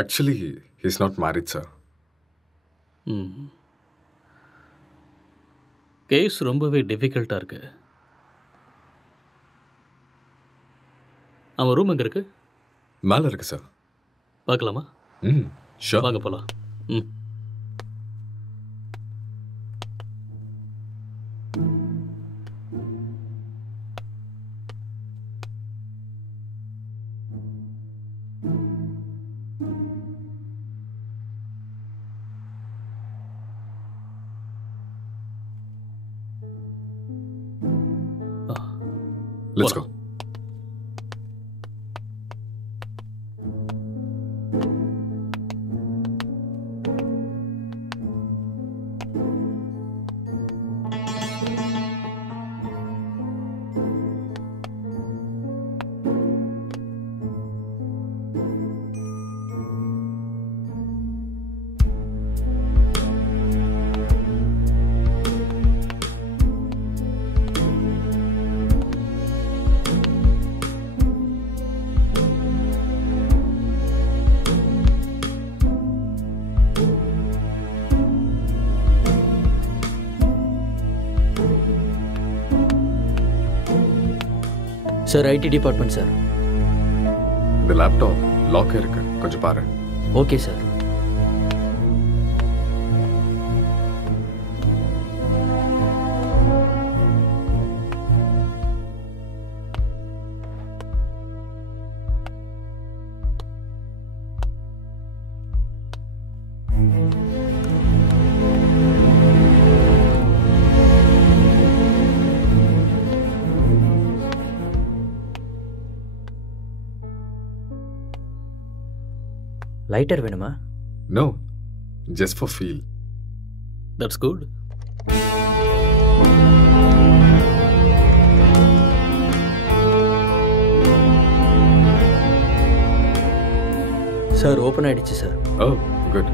Actually, he's not married, sir. Case ரொம்பவே டிஃபிகல்ட்டாக இருக்கு. அவன் ரூம் எங்கே இருக்கு? மேலே இருக்கு சார். பார்க்கலாமா? ஷூர். வாங்க போகலாம். Let's go. Sir IT department sir. இந்த லேப்டாப் லாக் இருக்கு, கொஞ்சம் பாரு. Okay sir. லைட்டர் வேணுமா? No, just for feel. That's good. Sir open ஆயிடுச்சு sir. Oh, good.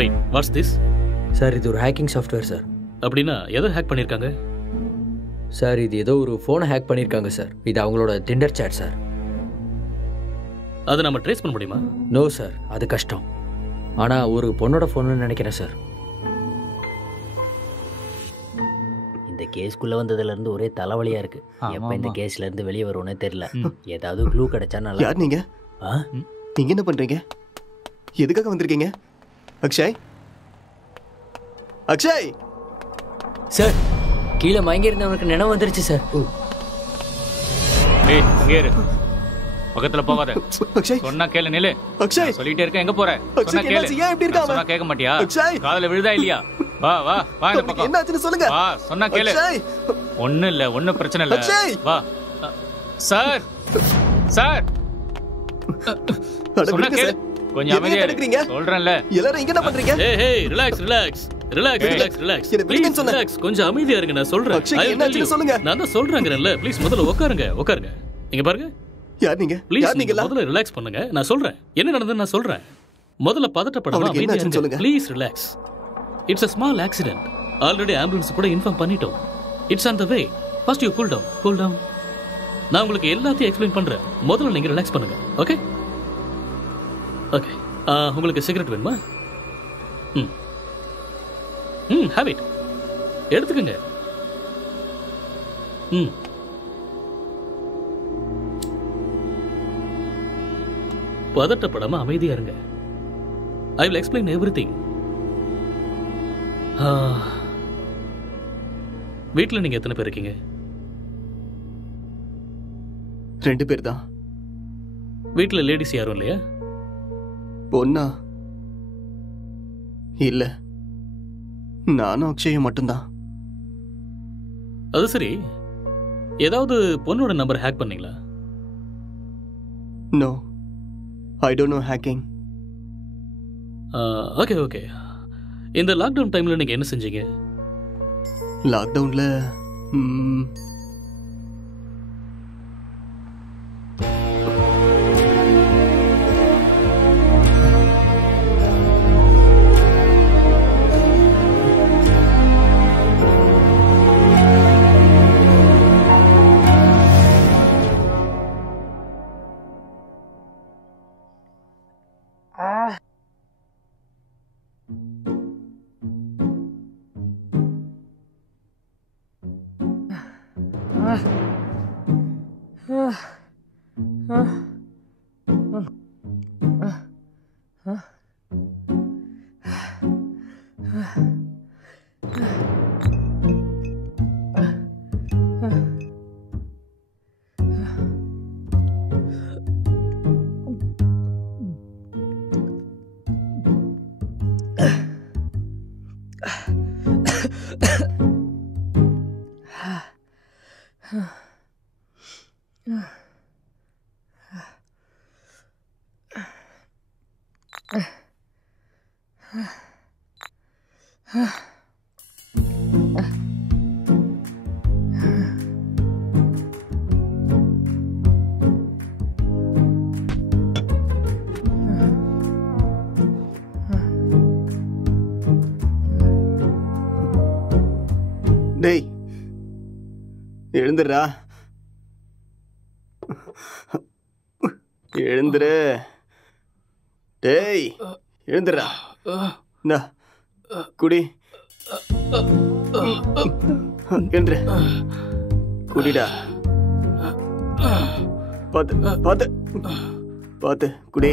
Wait, what's this? Sir இது ஒரு ஹேக்கிங் சாஃப்ட்வேர் சார். அப்படின்னா எதை ஹேக் பண்ணியிருக்காங்க? சார் இது ஏதோ ஒரு ஃபோனை ஹேக் பண்ணியிருக்காங்க சார். இது அவங்களோட டிண்டர் சேட் சார். அதை நம்ம ட்ரேஸ் பண்ண முடியுமா? நோ சார், அது கஷ்டம். ஆனால் ஒரு பொண்ணோட ஃபோன்னு நினைக்கிறேன் சார். இந்த கேஸ்க்குள்ளே வந்ததுலேருந்து ஒரே தலைவலியாக இருக்குது. எப்போ இந்த கேஸ்லேருந்து வெளியே வருவோன்னே தெரியல. ஏதாவது க்ளூ கிடைச்சா நல்லா. யார் நீங்கள்? நீங்கள் என்ன பண்ணுறீங்க? எதுக்காக வந்திருக்கீங்க? அக்ஷய், அக்ஷய் சார், கீழே மயங்கி இருந்தவனுக்கு நினைவு வந்துருச்சு சார். ஏய் அங்கே இரு, பக்கத்துல போகாத. அக்ஷய் சொன்னா கேளு. நில்லு. அக்ஷய் சொல்லிட்டே இருக்க, எங்க போற? சொன்னா கேளு. ஏன் இப்படி இருக்காம? சொன்னா கேட்க மாட்டியா? அக்ஷய் காதுல விழுதா இல்லையா? வா வா வா இந்த பக்கம். என்னாச்சுன்னு சொல்லுங்க. வா, சொன்னா கேளு. அக்ஷய் ஒண்ணும் இல்ல, ஒண்ணும் பிரச்சனை இல்ல. அக்ஷய் வா. சார் சார் சொன்னா கேளு. கொஞ்சம் அமைதியா இருங்க. சொல்றேன்ல. எல்லாரும் இங்க என்ன பண்றீங்க? ஏய் ஏய் relax relax relax relax relax. Please relax. கொஞ்சம் அமைதியா இருங்க, நான் சொல்றேன். அக்ஷய் என்னாச்சுன்னு சொல்லுங்க. நான் தான் சொல்றேங்கறேன்ல. ப்ளீஸ் முதல்ல உட்காருங்க உட்காருங்க. இங்க பாருங்க. யார் நீங்க? ப்ளீஸ் முதல்ல ரிலாக்ஸ் பண்ணுங்க. நான் சொல்றேன் என்ன நடந்ததுன்னு நான் சொல்றேன். முதல்ல பதட்டப்படாம அமைதியா இருங்க. Please relax. It's a small accident. Already ambulance கூட இன்ஃபார்ம் பண்ணிட்டோம். It's on the way. First you cool down. நான் உங்களுக்கு எல்லாத்தையும் எக்ஸ்பிளைன் பண்றேன். முதல்ல நீங்க ரிலாக்ஸ் பண்ணுங்க. Okay okay. உங்களுக்கு சிகரெட் வேணுமா? have it. எடுத்துக்கங்க. பதட்டப்படாம அமைதியா இருங்க. I will explain everything. வீட்டில் நீங்க எத்தனை பேர் இருக்கீங்க? 2 பேர் தான். வீட்டில் லேடிஸ் யாரும் இல்லையா? பொண்ணா? இல்ல, நானும் அக்ஷயும் மட்டும்தான். அது சரி, ஏதாவது பொண்ணோட நம்பர் ஹேக் பண்ணீங்களா? No, I don't know hacking. Okay okay. இந்த லாக்டவுன் டைமில் நீங்கள் என்ன செஞ்சீங்க? லாக்டவுனில் டேய் எழுந்துடுறா, எழுந்துரு. டேய் எழுந்துடுறா. இந்தா குடி. எழுந்துரு, குடிடா. பார்த்து பார்த்து பார்த்து குடி.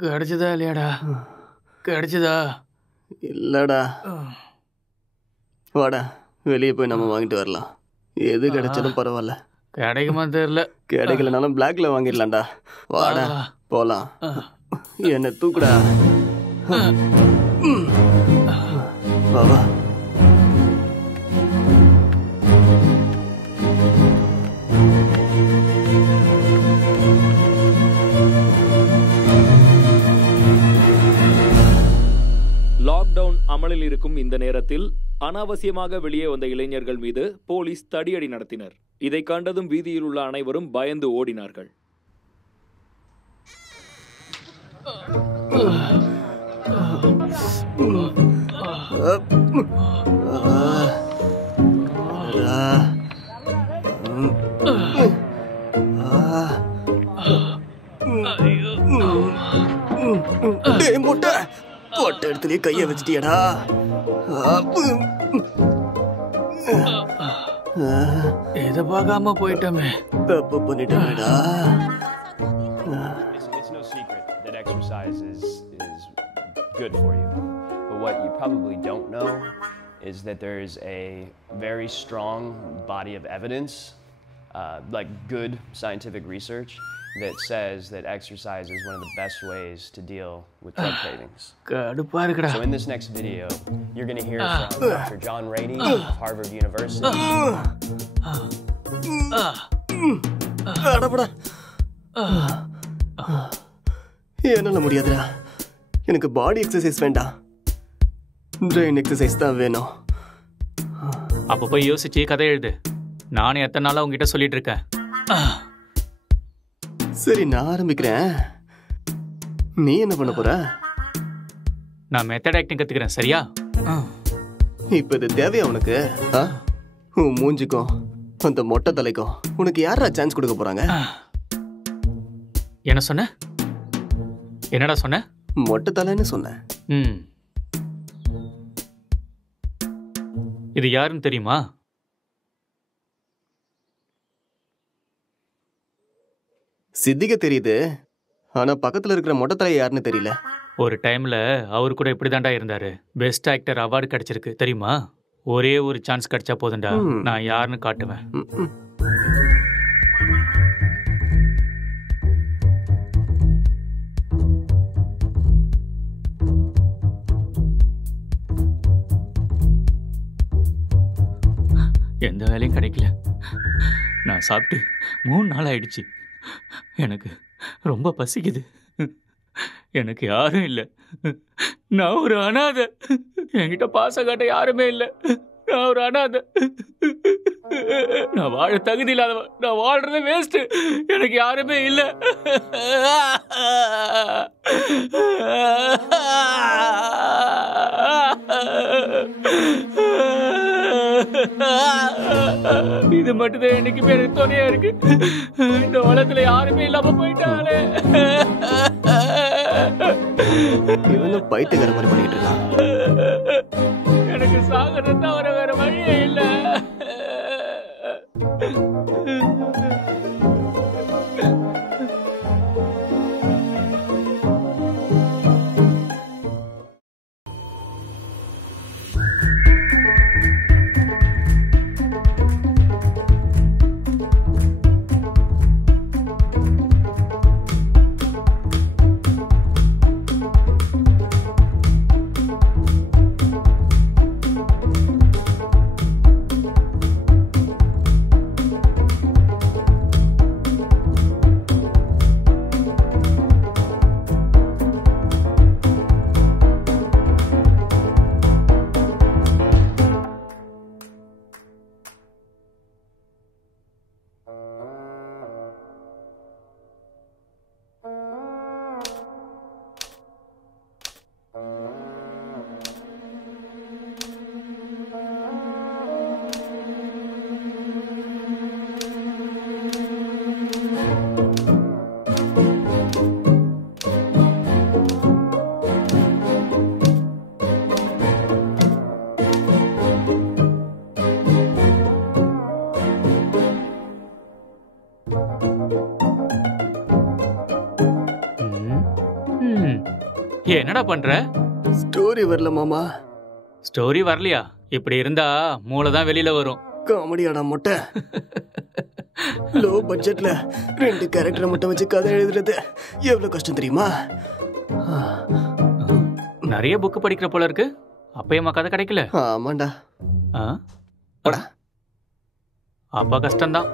கிடைச்சதா இல்லையாடா? கிடைச்சதா? இல்லடா. வாடா, வெளியே போய் நம்ம வாங்கிட்டு வரலாம். எது கிடைச்சாலும் பரவாயில்ல. கிடைக்குமா தெரியல. கிடைக்கலனாலும் பிளாக்ல வாங்கிடலாம்டா. வாடா போலாம். என்ன தூக்குடா. வா வா. லாக்டவுன் அமலில் இருக்கும் இந்த நேரத்தில் அனாவசியமாக வெளியே வந்த இளைஞர்கள் மீது போலீஸ் தடியடி நடத்தினர். இதை கண்டதும் வீதியில் உள்ள அனைவரும் பயந்து ஓடினார்கள். முட்டை போட்ட இடத்துலயே கைய வச்சிட்டியடா. இதை பார்க்காம போயிட்டோமே. தப்பு பண்ணிட்டேடா. It's no secret that exercise is good for you. But what you probably don't know is that there is a very strong body of evidence, like good scientific research, that says that exercise is one of the best ways to deal with drug cravings. So in this next video, you're going to hear from Dr. John Rady of Harvard University. என்னால முடியாதுடா. எனக்கு பாடி exercise வேண்டாம், brain exercise தான் வேணும். அப்போ போய் யோசிச்சு கதை எழுது. நானே எத்தனை நாளாக உங்ககிட்ட சொல்லிட்டு இருக்கேன். சரி நான் ஆரம்பிக்கிறேன். நீ என்ன பண்ண போற? நான் மெத்தட் ஆக்டிங் கத்துக்கிறேன். சரியா? இப்ப இது தேவையா உனக்கு? உன் மூஞ்சிக்கும் அந்த மொட்டை தலைக்கும் உனக்கு யாரா சான்ஸ் கொடுக்க போறாங்க? என்ன சொன்ன? என்னடா சொன்ன? மொட்டை தலைன்னு சொன்ன. இது யாருன்னு தெரியுமா? சித்திக தெரியுது, ஆனா பக்கத்துல இருக்கிற மொட்டை தலை யாருன்னு தெரியல. ஒரு டைம்ல அவர் கூட இப்படிதான்டா இருந்தாரு. பெஸ்ட் ஆக்டர் அவார்டு கிடைச்சிருக்கு தெரியுமா? ஒரே ஒரு சான்ஸ் கிடைச்சா போதும்டா, நான் யாருன்னு காட்டுவேன். எந்த வேலையும் கிடைக்கல. நான் சாப்பிட்டு 3 நாள் ஆயிடுச்சு. எனக்கு ரொம்ப பசிக்குது. எனக்கு யாரும் இல்லை. நான் ஒரு அனாதை. என்கிட்ட பாசம் காட்ட யாருமே இல்லை. நான் ஒரு அனாதை. நான் வாழ தகுதி இல்லாதவன். நான் வாழ்றது வேஸ்ட். எனக்கு யாருமே இல்லை. இது மட்டும்தான் எனக்கு பேரு துணையா இருக்கு. இந்த உலகத்துல யாருமே இல்லாம போயிட்டாலே. இவனும் பைத்தியக்கார மாதிரி பண்ணிட்டு இருக்கான். எனக்கு சாகறது தவிர வேற வழியே இல்லை. என்னடா பண்ற? ஸ்டோரி வரல மாமா. ஸ்டோரி வரலையா? இப்படி இருந்தா மூளை தான் வெளியில வரும். காமெடியாடா மொட்டை. லோ பட்ஜெட்ல 2 கேரக்டரை மட்டும் வச்சு கதை எழுதுறது எவ்வளவு கஷ்டம் தெரியுமா? நிறைய புக் படிக்கிற போல இருக்கு. அப்பயமா கதை கிடைக்கல? ஆமாண்டா. அப்பா கஷ்டம்தான்.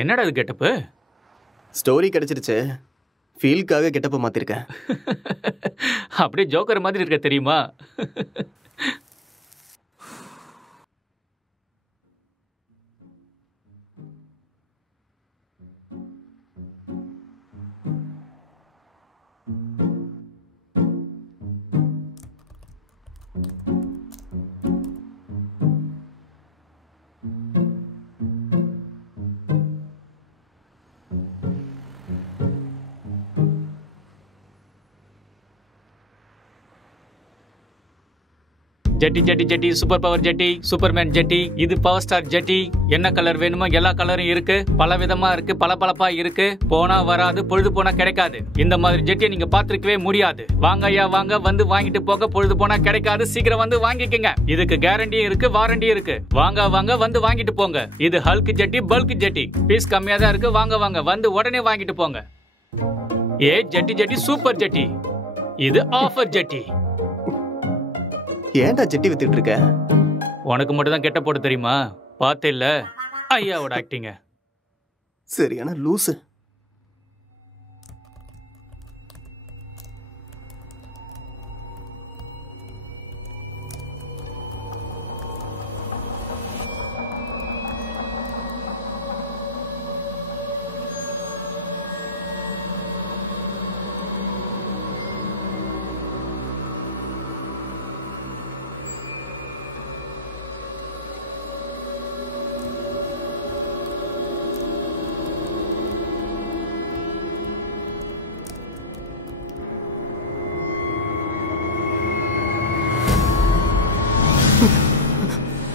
என்னடா இது கெட்டப்பு? ஸ்டோரி கிடைச்சிருச்சு, ஃபீல்க்காக கெட்டப்பை மாத்திருக்கேன். அப்படியே ஜோக்கர் மாதிரி இருக்க தெரியுமா? ஜெட்டி ஜெட்டி ஜெட்டி, சூப்பர் பவர் ஜெட்டி, சூப்பர்மேன் ஜெட்டி, இது பவர் ஸ்டார் ஜெட்டி. என்ன கலர் வேணுமோ எல்லா கலரும் இருக்கு, பல விதமா இருக்கு, பளபளப்பா இருக்கு. போனா வராது, பொழுது போனா கிடைக்காது. இந்த மாதிரி ஜெட்டியை நீங்க பாத்துருக்கவே முடியாது. வாங்க ஐயா வாங்க, வந்து வாங்கிட்டு போக. பொழுது போனா கிடைக்காது, சீக்கிரம் வந்து வாங்கிக்கங்க. இதுக்கு கேரண்டியும் இருக்கு, வாரண்டியும் இருக்கு. வாங்க வாங்க, வந்து வாங்கிட்டு போங்க. இது ஹல்க் ஜெட்டி, பல்க் ஜெட்டி. பீஸ் கம்மியா தான் இருக்கு. வாங்க வாங்க, வந்து உடனே வாங்கிட்டு போங்க. ஏ ஜெட்டி ஜெட்டி, சூப்பர் ஜெட்டி. இது ஆஃபர் ஜெட்டி. ஏன்டா ஜெட்டி வித்துட்டு இருக்க? உனக்கு மட்டும் தான் கெட்ட போட தெரியுமா? பார்த்தே இல்ல ஐயாவோட ஆக்டிங்க. சரியான லூசு.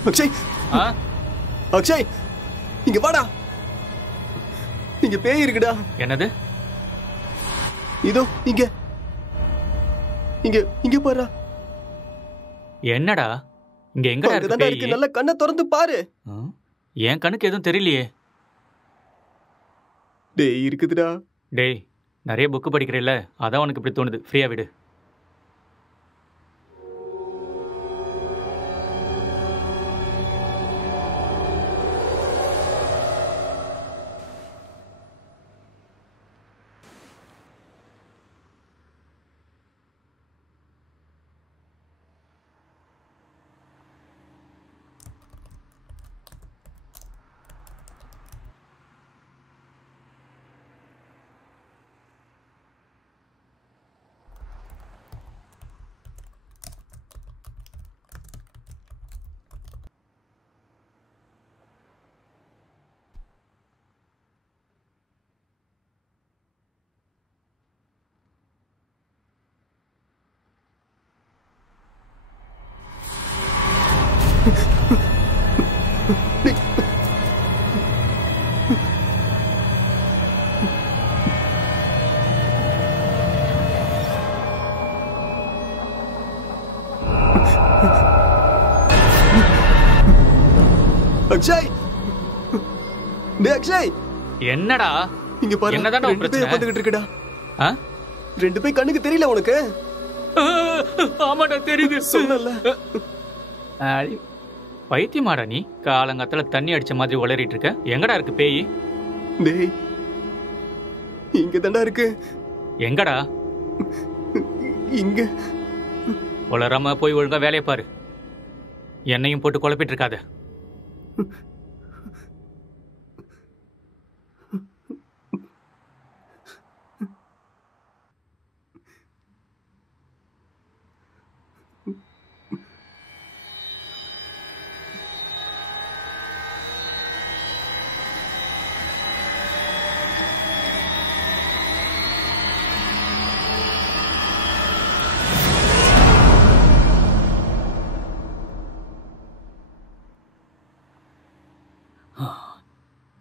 அக்ஷய், அக்ஷய், இங்க வாடா. இங்க பேய் இருக்குடா. என்னது? இதோ இங்க இங்க இங்க பாரு. என்னடா இங்க எங்கடா இருக்கு பேய்? நல்ல கண்ணை திறந்து பாரு. என் கண்ணுக்கு எதுவும் தெரியலையே. டேய் இருக்குதுடா. டேய் நிறைய புக்கு படிக்கிறேல்ல, அதான் உனக்கு இப்படி தோணுது. ஃப்ரீயா விடு. அக்ஷய், டேய் அக்ஷய், என்னடா இங்க பாரு. என்னடா பிரச்சனை? வந்துகிட்டு இருக்கடா. ரெண்டு பேய் கண்ணுக்கு தெரியல உனக்கு? ஆமாடா தெரியுது, சொன்னல. பைத்தியமாடா நீ? காலங்காத்தால தண்ணி அடிச்ச மாதிரி உளறிட்டு இருக்க. எங்கடா இருக்கு பேய்? டேய் இங்க தான்டா இருக்கு. எங்கடா? இங்க. உளறாம போய் ஒழுங்கா வேலையை பாரு. என்னையும் போட்டு குழப்பிட்டு இருக்காத.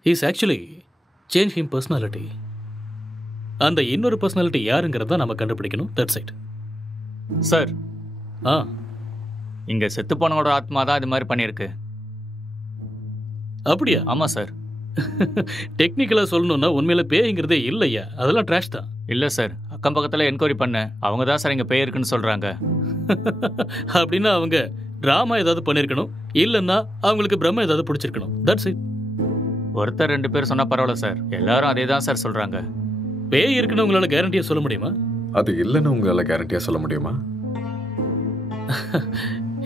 He's actually changed his personality. அந்த இன்னொரு பர்சனாலிட்டி யாருங்கிறத நம்ம கண்டுபிடிக்கணும். That's it sir. இங்க செத்து போனவோட ஆத்மா தான் இது மாதிரி பண்ணியிருக்கு. அப்படியா? ஆமா சார். டெக்னிக்கலா சொல்லணும்னா உண்மையில பேய்ங்கிறதே இல்லையா? அதெல்லாம் ட்ராஷ் தான். இல்ல சார், அக்கம் பக்கத்துல என்கொயரி பண்ண அவங்க தான் சார் இங்க பேய் இருக்குன்னு சொல்றாங்க. அப்படின்னா அவங்க டிராமா ஏதாவது பண்ணிருக்கணும், இல்லைன்னா அவங்களுக்கு பிரம்ம ஏதாவது பிடிச்சிருக்கணும். That's it. ஒருத்தர் 2 பேர் சொன்னா பரவாயில்ல சார், எல்லாரும் அதே தான் சார் சொல்றாங்க. பேய் இருக்குன்னு உங்களால கேரண்டியா சொல்ல முடியுமா? அது இல்லைன்னு உங்களால கேரண்டியா சொல்ல முடியுமா?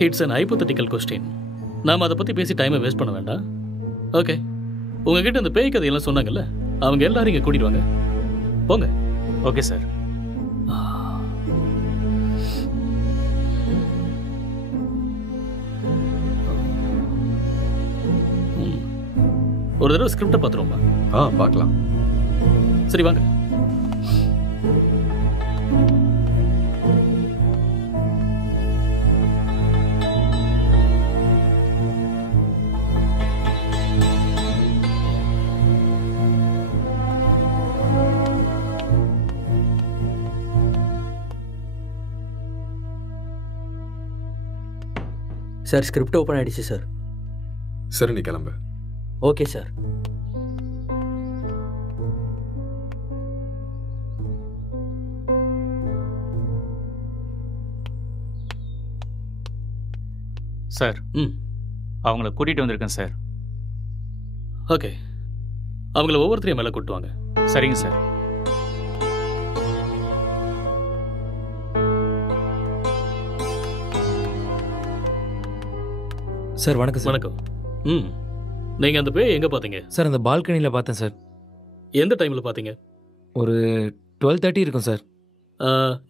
It's an hypothetical question. நாம அதை பத்தி பேசி டைமை வேஸ்ட் பண்ண வேண்டாம். ஓகே, உங்ககிட்ட இந்த பேய் கதையெல்லாம் சொன்னாங்கல்ல, அவங்க எல்லாரும் இங்க கூட்டிட்டு வாங்க. போங்க. Okay sir. ஒரு தடவை ஸ்கிரிப்டை பார்த்துருவோமா? பார்க்கலாம். சரி வாங்க. சார் ஸ்கிரிப்ட் ஓப்பன் ஆயிடுச்சு சார். சரி, நீ கிளம்பு. Okay sir. சார், அவங்கள கூட்டிட்டு வந்திருக்கேன் சார். ஓகே, அவங்கள ஒவ்வொருத்தரையும் மேலே கூட்டு வாங்க. சரிங்க சார். சார் வணக்கம் சார். வணக்கம். நீங்கள் அந்த பேய் எங்கே பார்த்தீங்க? சார் அந்த பால்கனியில் பார்த்தேன் சார். எந்த டைமில் பார்த்தீங்க? ஒரு 12:30 இருக்கும் சார்.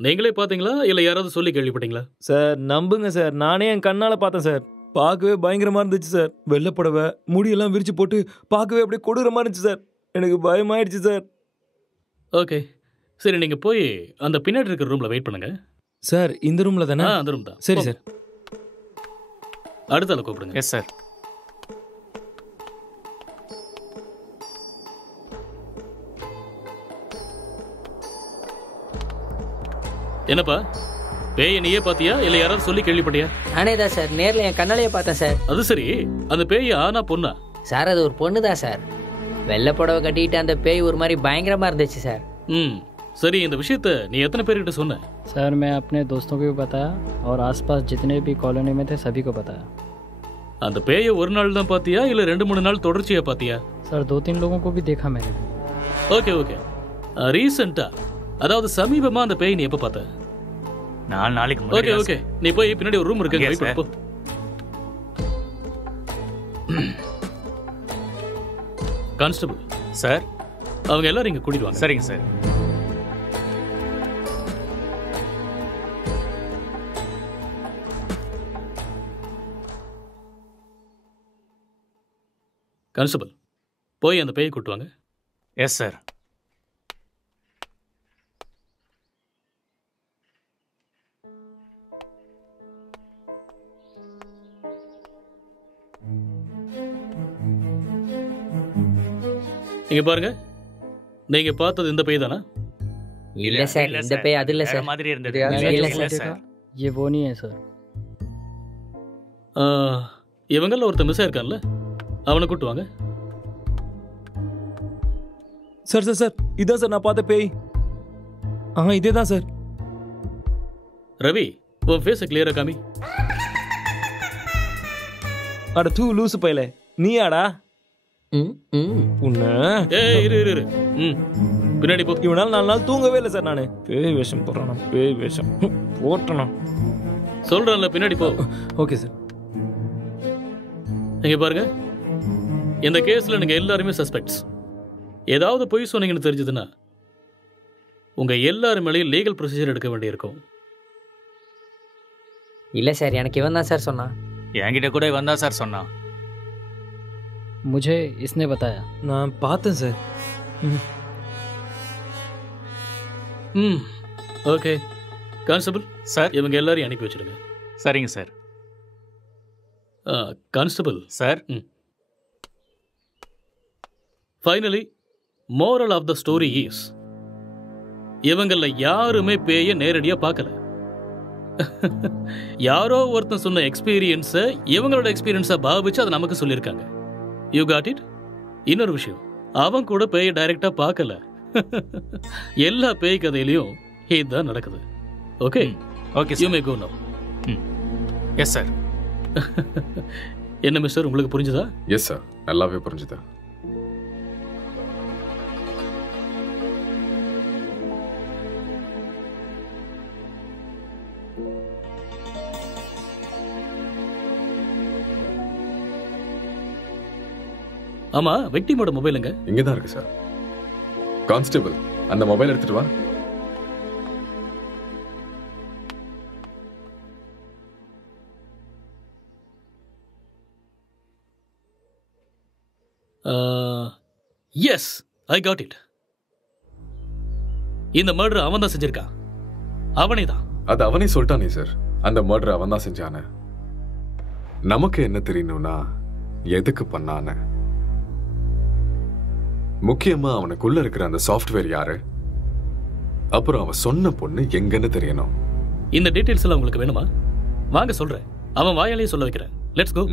நீங்களே பார்த்தீங்களா இல்லை யாராவது சொல்லி கேள்விப்பட்டீங்களா? சார் நம்புங்க சார், நானே என் கண்ணால் பார்த்தேன் சார். பார்க்கவே பயங்கரமாக இருந்துச்சு சார். வெள்ளைப்படவை முடியெல்லாம் விரிச்சு போட்டு பார்க்கவே அப்படியே கொடூரமாக இருந்துச்சு சார். எனக்கு பயமாயிடுச்சு சார். ஓகே சரி, நீங்கள் போய் அந்த பின்னாடி இருக்கிற ரூமில் வெயிட் பண்ணுங்க. சார் இந்த ரூமில் தானே? அந்த ரூம் தான். சரி சார். அடுத்த ஆளை கூப்பிடுங்க. Yes sir. என்னப்பா, பேயை நீயே பாத்தியா இல்ல யாராவது சொல்லி கேள்விப்பட்டியா? நானே தான் சார், நேர்ல என் கண்ணாலேயே பார்த்தேன் சார். அது சரி, அந்த பேய் ஆனா பொண்ணா? சார் அது ஒரு பொண்ணு தான் சார். வெள்ளை புடவை கட்டிட்டு அந்த பேய் ஒரு மாதிரி பயங்கரமா இருந்துச்சு சார். சரி, இந்த விஷயத்த நீ எத்தனை பேர்கிட்ட சொன்ன? सर मैं अपने दोस्तों को भी बताया और आसपास जितने भी कॉलोनी में थे सभी को बताया। அந்த பேயை ஒரு நாள் தான் பாத்தியா இல்ல 2-3 நாள் தொடர்ச்சியா பாத்தியா? सर 2-3 लोगों को भी देखा मैंने। ஓகே ஓகே, ரீசெண்டா அதாவது சமீபமா அந்த பேய் நீ எப்ப பார்த்த? 4 நாளைக்கு முன்னாடி. ஓகே ஓகே, நீ போய் பின்னாடி ஒரு ரூம் இருக்கு, வெயிட் பண்ணு போ. கான்ஸ்டபிள் சார், அவங்க எல்லாரும் இங்க கூட்டிட்டு வாங்க. சரிங்க சார். கான்ஸ்டபிள் போய் அந்த பேயை கூட்டு வாங்க. Yes sir. இங்க பாருங்க, நீங்க பார்த்தது இந்த பேய் தானா? இல்ல சார், இந்த பேய் அது இல்ல சார். மாதிரி இருந்தது. இல்ல சார், ये वो नहीं है सर। இவங்கள ஒருத்தர் மிஸ் ஆயிருக்கான்ல, அவனை கூட்டு வாங்க. சார் சார் சார், இதான் சார் நான் பார்த்த பேய். இதே தான் சார். ரவி, உன் ஃபேஸை கிளியரா காமி. அட தூ லூசு பையலே, நீயாடா? உன்ன இரு இரு இரு, பின்னாடி போ. இவனால 4 நாள் தூங்கவே இல்லை சார். நானு பேய் வேஷம் போடுறானா? பேய் வேஷம் போட்டனா? சொல்றேன்ல, பின்னாடி போ. Okay sir. இங்க பாருங்க, இந்த கேஸ்ல நீங்க எல்லாருமே சஸ்பெக்ட்ஸ். ஏதாவது பொய் சொன்னீங்கன்னு தெரிஞ்சதுன்னா உங்க எல்லாரும் மேலேயும் லீகல் ப்ரொசீஜர் எடுக்க வேண்டியிருக்கும். இல்ல சார், எனக்கு இவன் தான் சார் சொன்னான். என்கிட்ட கூட இவன் தான் சார் சொன்னான். मुझे इसने बताया। நான் பார்த்தேன் சார். ஓகே கான்ஸ்டபிள் சார், இவங்க எல்லாரையும் அனுப்பி வச்சிடுங்க. சரிங்க sir. Constable sir, finally moral of the story is, இவங்கள யாருமே பேய நேரடியா பார்க்கல. யாரோ ஒருத்தன் சொன்ன எக்ஸ்பீரியன்ஸை இவங்களோட எக்ஸ்பீரியன்ஸை பாவிச்சு அதை நமக்கு சொல்லியிருக்காங்க. You got it? இன்னொரு விஷயம், அவன் கூட பேய டைரக்டா பார்க்கல. எல்லா பேய் கதையிலையும் இதுதான் நடக்குது. Okay okay, you may go now. Yes sir. என்ன மிஸ்டர், உங்களுக்கு புரிஞ்சுதா? எஸ் சார், நல்லாவே புரிஞ்சுதா. ஆமா விக்டிமோட மொபைலுங்க? இங்கே தான் இருக்கு சார். கான்ஸ்டபிள், அந்த மொபைல் எடுத்துட்டு வா. Yes, I got it. இந்த மர்டர் அவன் தான் செஞ்சிருக்கான். அவனே தான். அது அவனே சொல்லிட்டானே சார், அந்த மர்டர் அவன் தான் செஞ்சான. நமக்கு என்ன தெரியணும்னா எதுக்கு பண்ணான, முக்கியமா அவனுக்குள்ள இருக்கிற அந்த சாஃப்ட்வேர் யாரு, அப்புறம் அவன் சொன்ன பொண்ணு எங்கன்னு தெரியணும். இந்த டீடைல்ஸ் எல்லாம் உங்களுக்கு வேணுமா? வாங்க சொல்றேன். அவன் வாயாலேயே சொல்ல வைக்கிறேன். Let's go.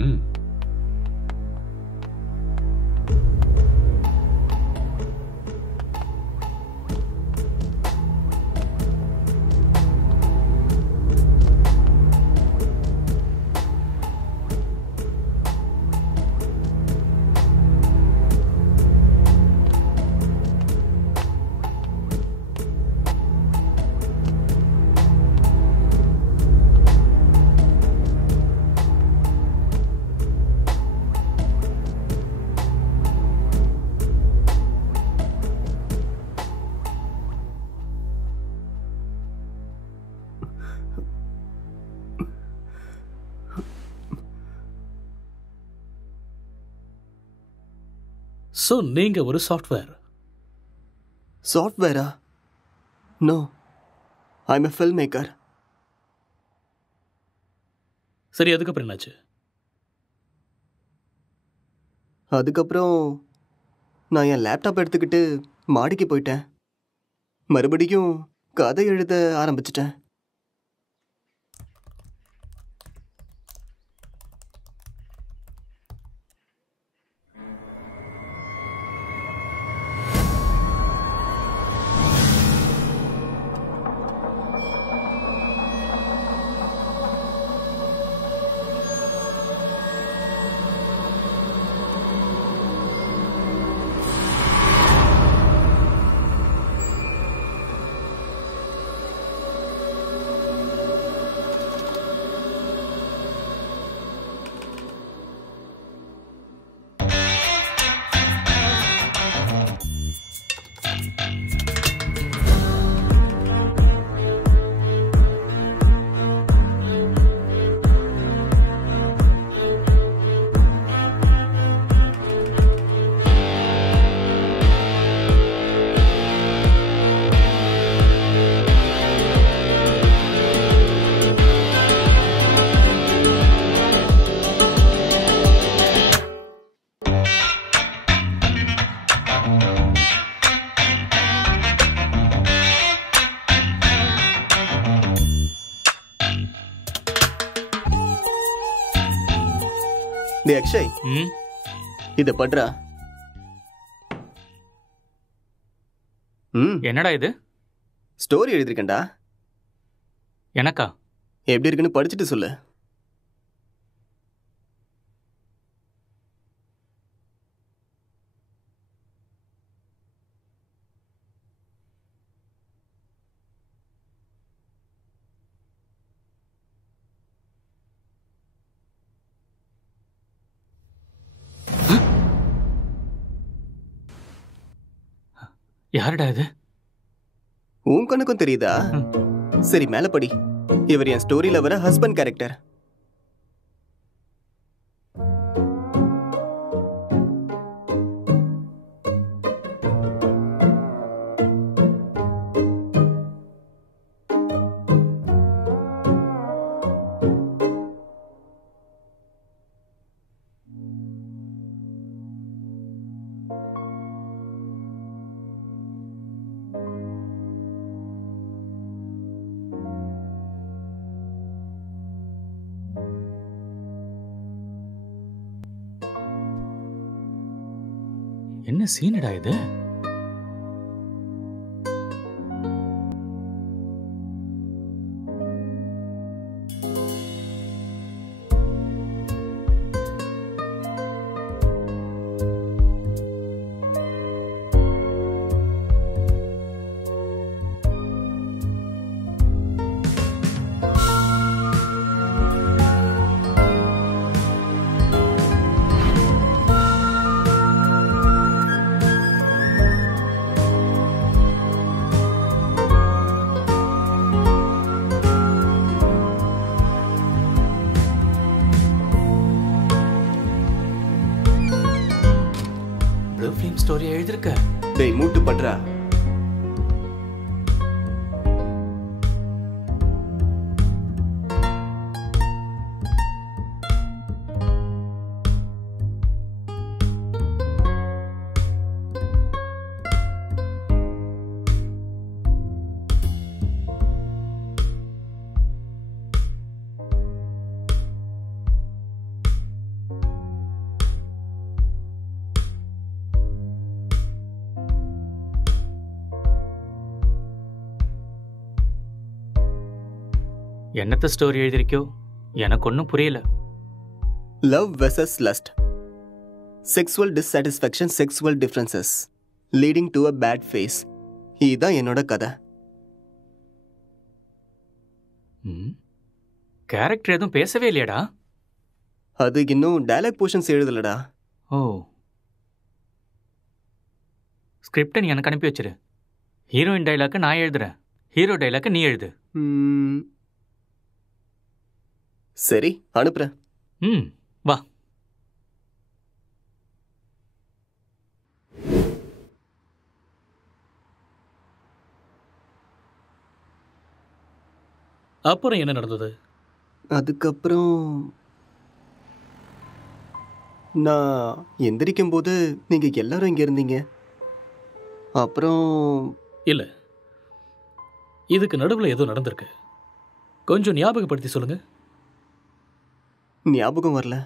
ஸோ நீங்க ஒரு சாஃப்ட்வேர். சாஃப்ட்வேரா? No, I am a film maker. சரி, அதுக்கப்புறம் என்னாச்சு? அதுக்கப்புறம் நான் என் லேப்டாப் எடுத்துக்கிட்டு மாடிக்கு போயிட்டேன். மறுபடியும் கதை எழுத ஆரம்பிச்சிட்டேன். அக்ஷய், இத பண்றா. என்னடா இது? ஸ்டோரி எழுதிருக்கேன்டா. எனக்கா? எப்படி இருக்குன்னு படிச்சுட்டு சொல்லு. யாருடா இது? உன் கண்ணுக்கும் தெரியுதா? சரி, மேல படி. இவர் என் ஸ்டோரியில வர ஹஸ்பண்ட் கேரக்டர். என்ன சீனடா இது? சேம் ஸ்டோரி எழுதிருக்க. டேய் மூட்டு பண்றா. என்னத்த ஸ்டோரி எழுதிருக்கியோ எனக்கு ஒன்றும் புரியல. Love versus lust, sexual dissatisfaction, sexual differences leading to a bad phase. இதுதான் என்னோட கதை. கேரக்டர் எதுவும் பேசவே இல்லையாடா? அது இன்னும் டயலாக் போர்ஷன்ஸ் எழுதலடா. ஓ, ஸ்கிரிப்டை நீ எனக்கு அனுப்பி வச்சிரு. ஹீரோயின் டைலாக்கை நான் எழுதுறேன், ஹீரோ டைலாக்கை நீ எழுது. சரி, அனுப்புறேன். வா. அப்புறம் என்ன நடந்தது? அதுக்கப்புறம் நான் எந்திரிக்கும் போது நீங்க எல்லாரும் இங்க இருந்தீங்க. அப்புறம் இல்ல, இதுக்கு நடுவில் ஏதோ நடந்திருக்கு. கொஞ்சம் ஞாபகப்படுத்தி சொல்லுங்க. ஞாபகம் வரல.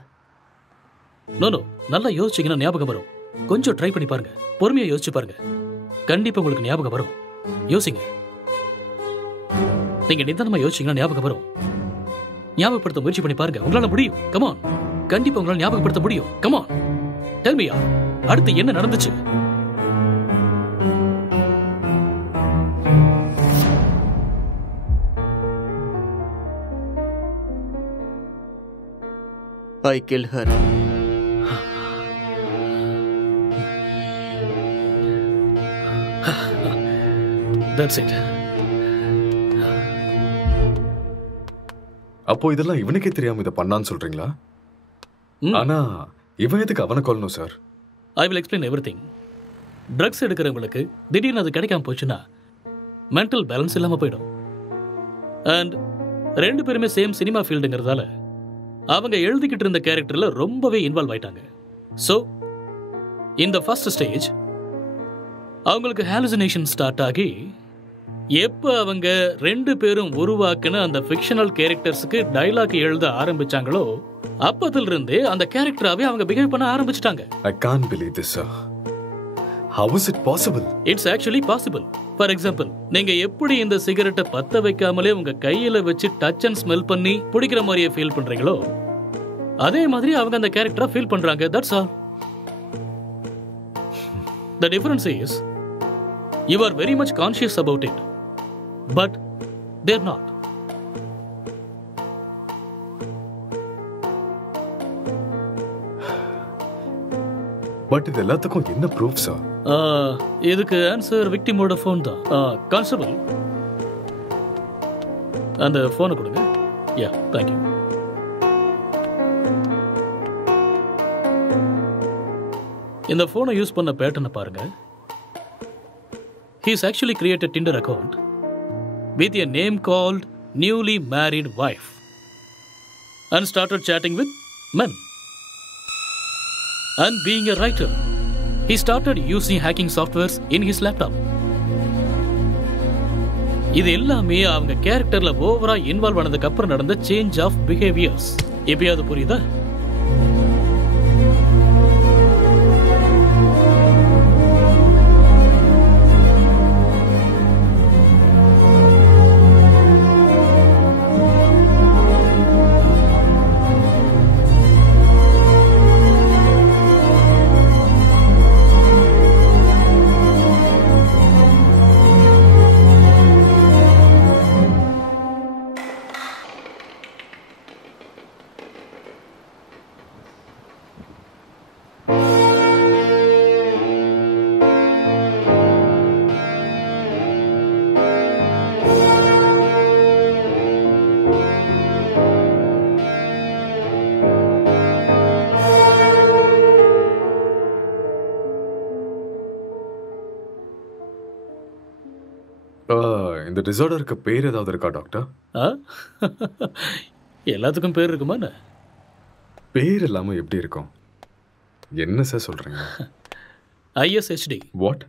நோ, நல்லா யோசிச்சீங்கன்னா ஞாபகம் வரும். கொஞ்சம் ட்ரை பண்ணி பாருங்க, பொறுமையா யோசிச்சு பாருங்க, கண்டிப்பா உங்களுக்கு ஞாபகம் வரும். யோசிங்க, நீங்க நிதானமா யோசிச்சீங்கன்னா ஞாபகம் வரும். ஞாபகப்படுத்த முயற்சி பண்ணி பாருங்க, உங்களால முடியும். கமான், கண்டிப்பா உங்களால ஞாபகப்படுத்த முடியும். கமான், டெல் மீ, அடுத்து என்ன நடந்துச்சு? I killed her. That's it. அப்போ இதெல்லாம் இவனுக்கே தெரியாம இதை பண்ணான்னு சொல்றீங்களா? ஆனா இவன் எதுக்கு அவனை கொல்லணும் சார்? I will explain everything. Drugs எடுக்கிறவங்களுக்கு திடீர்னு அது கிடைக்காம போச்சுன்னா மென்டல் பேலன்ஸ் இல்லாம போயிடும். அண்ட் ரெண்டு பேருமே சேம் சினிமா ஃபீல்டுங்கிறதால அவங்க எழுதிக்கிட்டு இருந்த கேரக்டர்ல ரொம்பவே இன்வால்வ் ஆயிட்டாங்க. ஸோ இந்த ஃபர்ஸ்ட் ஸ்டேஜ் அவங்களுக்கு ஹாலுசினேஷன் ஸ்டார்ட் ஆகி எப்போ அவங்க ரெண்டு பேரும் உருவாக்குன அந்த ஃபிக்ஷனல் கேரக்டர்ஸுக்கு டைலாக் எழுத ஆரம்பிச்சாங்களோ அப்பத்துல இருந்தே அந்த கேரக்டராவே அவங்க பிஹேவ் பண்ண ஆரம்பிச்சிட்டாங்க. I can't believe this, sir. How is it possible? It's actually possible. For example, நீங்க எப்படி இந்த சிகரெட்டை பத்த வைக்காமலே உங்க கையில வச்சு டச் அண்ட் ஸ்மெல் பண்ணி பிடிக்கிற மாதிரியே ஃபீல் பண்றீங்களோ அதே மாதிரி அவங்க அந்த கேரக்டரா ஃபீல் பண்றாங்க. That's all. The difference is you are very much conscious about it, but they're not. But இது எல்லாத்துக்கும் என்ன ப்ரூஃப் சார்? இதுக்கு ஆன்சர் விக்டிமோட ஃபோன் தான். கான்ஸ்டபிள், அந்த ஃபோனை கொடுங்க. யா, தேங்க்யூ. இந்த ஃபோனை யூஸ் பண்ண பேட்டர்னை பாருங்க. He's actually created Tinder account with a name called newly married wife and started chatting with men. And being a writer, he started using hacking softwares in his laptop. இது எல்லாமே அவங்க கேரக்டர்ல ஓவரா இன்வால்வ் ஆனதுக்கு அப்புறம் நடந்த சேஞ்ச் ஆஃப் பிஹேவியர்ஸ். எப்பயாவது புரியுதா? இந்த டிசார்டருக்கு பேர் ஏதாவது இருக்கா டாக்டர்? எல்லாத்துக்கும் பேர் இருக்குமா? பேர் இல்லாமல் எப்படி இருக்கும்? என்ன சார் சொல்கிறீங்க? ISHD. What?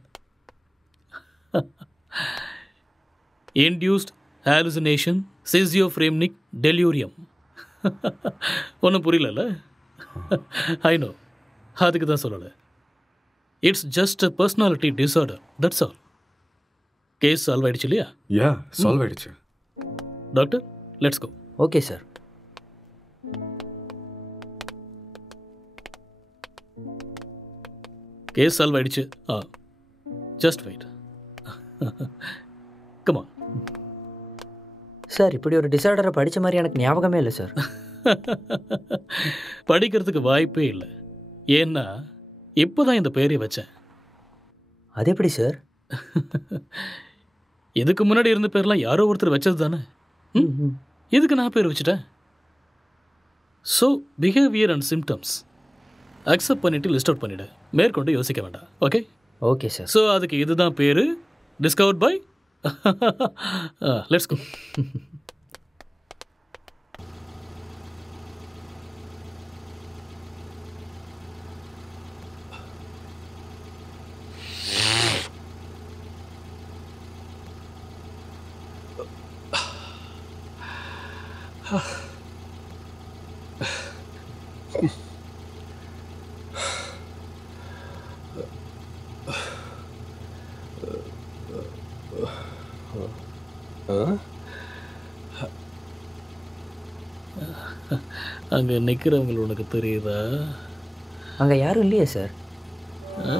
Induced hallucination schizophrenic delirium. ஒன்றும் புரியல. ஐ நோ, அதுக்கு தான் சொல்லலை. It's just a personality disorder, that's all. Case solve ஆயிடுச்சு இல்லையா? யா, சால்வ் ஆயிடுச்சு. Doctor, let's go. Okay sir. Case solve ஆயிடுச்சு. Just wait. Come on. Sir, இப்படி ஒரு டிசார்டரை படித்த மாதிரி எனக்கு ஞாபகமே இல்லை சார். படிக்கிறதுக்கு வாய்ப்பே இல்லை. ஏன்னா இப்போ தான் இந்த பேரை வச்சேன். அது எப்படி சார்? இதுக்கு முன்னாடி இருந்த பேர்லாம் யாரோ ஒருத்தர் வச்சது தானே. இதுக்கு நான் பேர் வச்சுட்டேன். So behaviour and symptoms accept பண்ணிவிட்டு லிஸ்ட் அவுட் பண்ணிவிடு. மேற்கொண்டு யோசிக்க வேண்டாம். ஓகே? Okay sir. ஸோ அதுக்கு இதுதான் பேர். Discovered by. Let's go. அங்கே நிற்கிறவங்க உனக்கு தெரியுதா? அங்கே யாரும் இல்லையே சார். ஆ